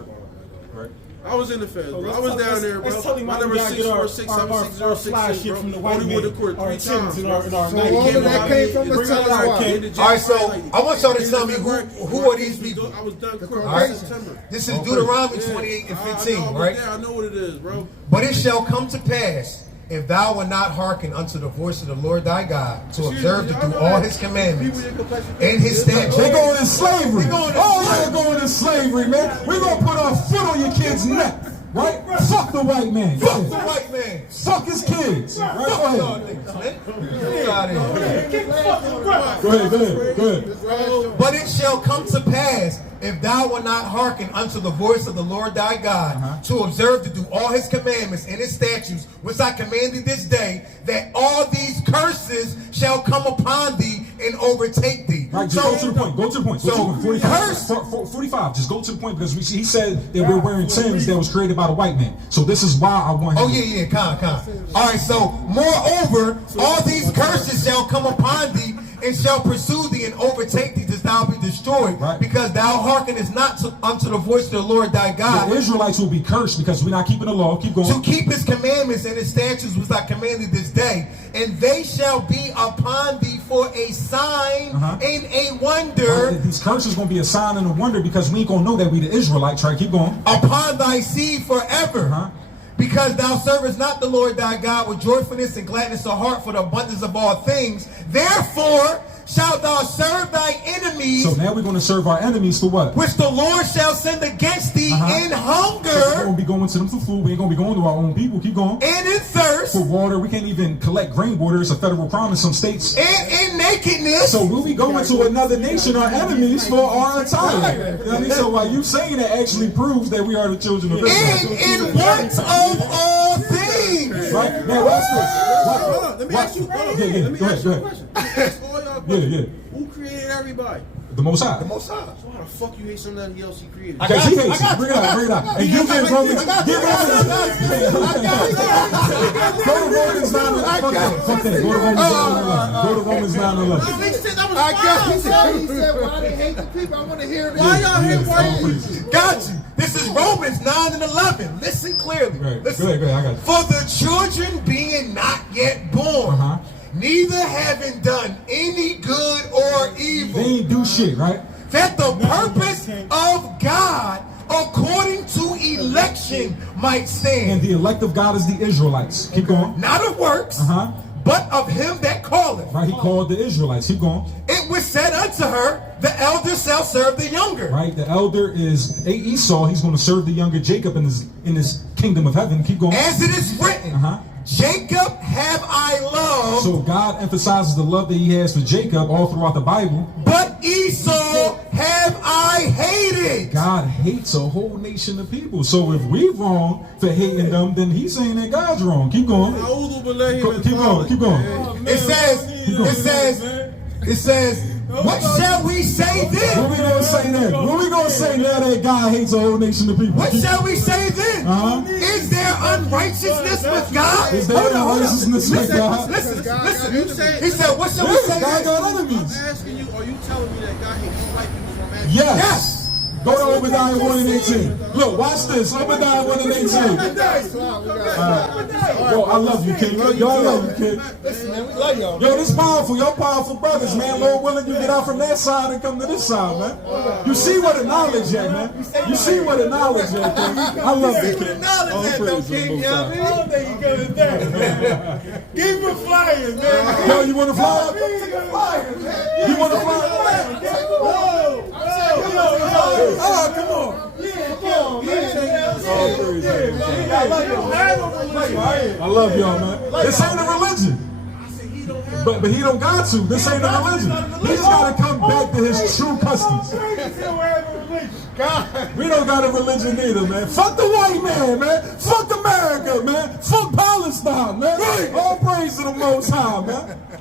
Right? I was in the feds, bro. I was down there, bro. Let's tell him My how number we gotta get our fly 6467606, shit from the bro. white Only went to court man. Our 3 times, attendants and our So all of night. that came from the Bring out our Taliban. kid. All right, so I want y'all to tell me who are these people? I was done court All right. in September. This is Deuteronomy 28 and 15, right? I know what it is, bro. But it shall come to pass, if thou wilt not hearken unto the voice of the Lord thy God, to observe to do all his commandments and his statutes. They going in slavery. Oh, they're going in slavery, man. We're going to put our foot on your kid's neck, right? Fuck the white man. Fuck the white man. Fuck his kids. Right? Go ahead. Go ahead. But it shall come to pass, if thou wilt not hearken unto the voice of the Lord thy God, to observe to do all his commandments and his statutes, which I command thee this day, that all these curses shall come upon thee and overtake thee. Right, just go to the point. Go to the point. 45. Just go to the point because he said that we're wearing Timbs that was created by the white man. So this is why I want him. Oh yeah, con. All right, so moreover, all these curses shall come upon thee and shall pursue thee and overtake thee, that thou be destroyed, because thou hearkenest not unto the voice of the Lord thy God. The Israelites will be cursed because we're not keeping the law. Keep going. To keep his commandments and his statutes which I command thee this day, and they shall be upon thee for a sign and a wonder. These curses going to be a sign and a wonder because we ain't going to know that we the Israelites. Right, keep going. Upon thy seed forever. Because thou servest not the Lord thy God with joyfulness and gladness of heart for the abundance of all things. Therefore shalt thou serve thy enemies. So now we're going to serve our enemies for what? Which the Lord shall send against thee in hunger. So we're going to be going to them for food. We ain't going to be going to our own people. Keep going. And in thirst. For water. We can't even collect grain water. It's a federal crime in some states. And in nakedness. So we'll be going to another nation, our enemies, for our attire. You know what I mean? So while you saying that actually proves that we are the children of Israel. And in want of all things. Right? Now watch this. Let me ask you a question. Yeah. Who created everybody? The Most High. The Most High. So how the fuck you hate somebody else he created? Because he hates it. Bring it out. And you get Romans. Go to Romans 9:11. Fuck that. Go to Romans 9:11. He said, why they hate the people? I want to hear this. Why y'all hate white people? Got you. This is Romans 9 and 11. Listen clearly. Listen. Go ahead. I got you. For the children being not yet born, neither having done any good or evil. They ain't do shit, right? That the purpose of God according to election might stand. And the elect of God is the Israelites. Keep going. Not of works, but of him that calleth. Right, he called the Israelites. Keep going. It was said unto her, the elder shall serve the younger. Right, the elder is Esau. He's going to serve the younger Jacob in his kingdom of heaven. Keep going. As it is written, writing, Jacob have I loved, So God emphasizes the love that he has for Jacob all throughout the Bible. but Esau have I hated. God hates a whole nation of people. So if we wrong for hating them, then he's saying that God's wrong. Keep going. Keep going. Keep going. It says, what shall we say then? What we gonna say then? What we gonna say now that God hates a whole nation of people? What shall we say then? Is there unrighteousness with God? Is there unrighteousness with God? Listen. You say, He said, what shall we say God then? got I'm enemies. asking you, are you telling me that God hates white people from asking? Yes. Go to Obadiah 1 and 18. Look, watch this. Obadiah 1 and 18. Yo, I love you, King. Yo, I love you, King. Listen, man, we love y'all. Yo, this powerful. Y'all powerful brothers, man. Lord willing, you get out from that side and come to this side, man. You see where the knowledge at, man. You see where the knowledge at, King. I love you, King. Oh, there you go with that, man. Keep it flying, man. Yo, you want to fly? You want to fly? Oh, come on. I love y'all, man. This ain't a religion. But he don't got to. This ain't a religion. He's got to come back to his true customs. We don't got a religion either, man. Fuck the white man. Fuck America, man. Fuck Palestine, man. All praise to the Most High, man.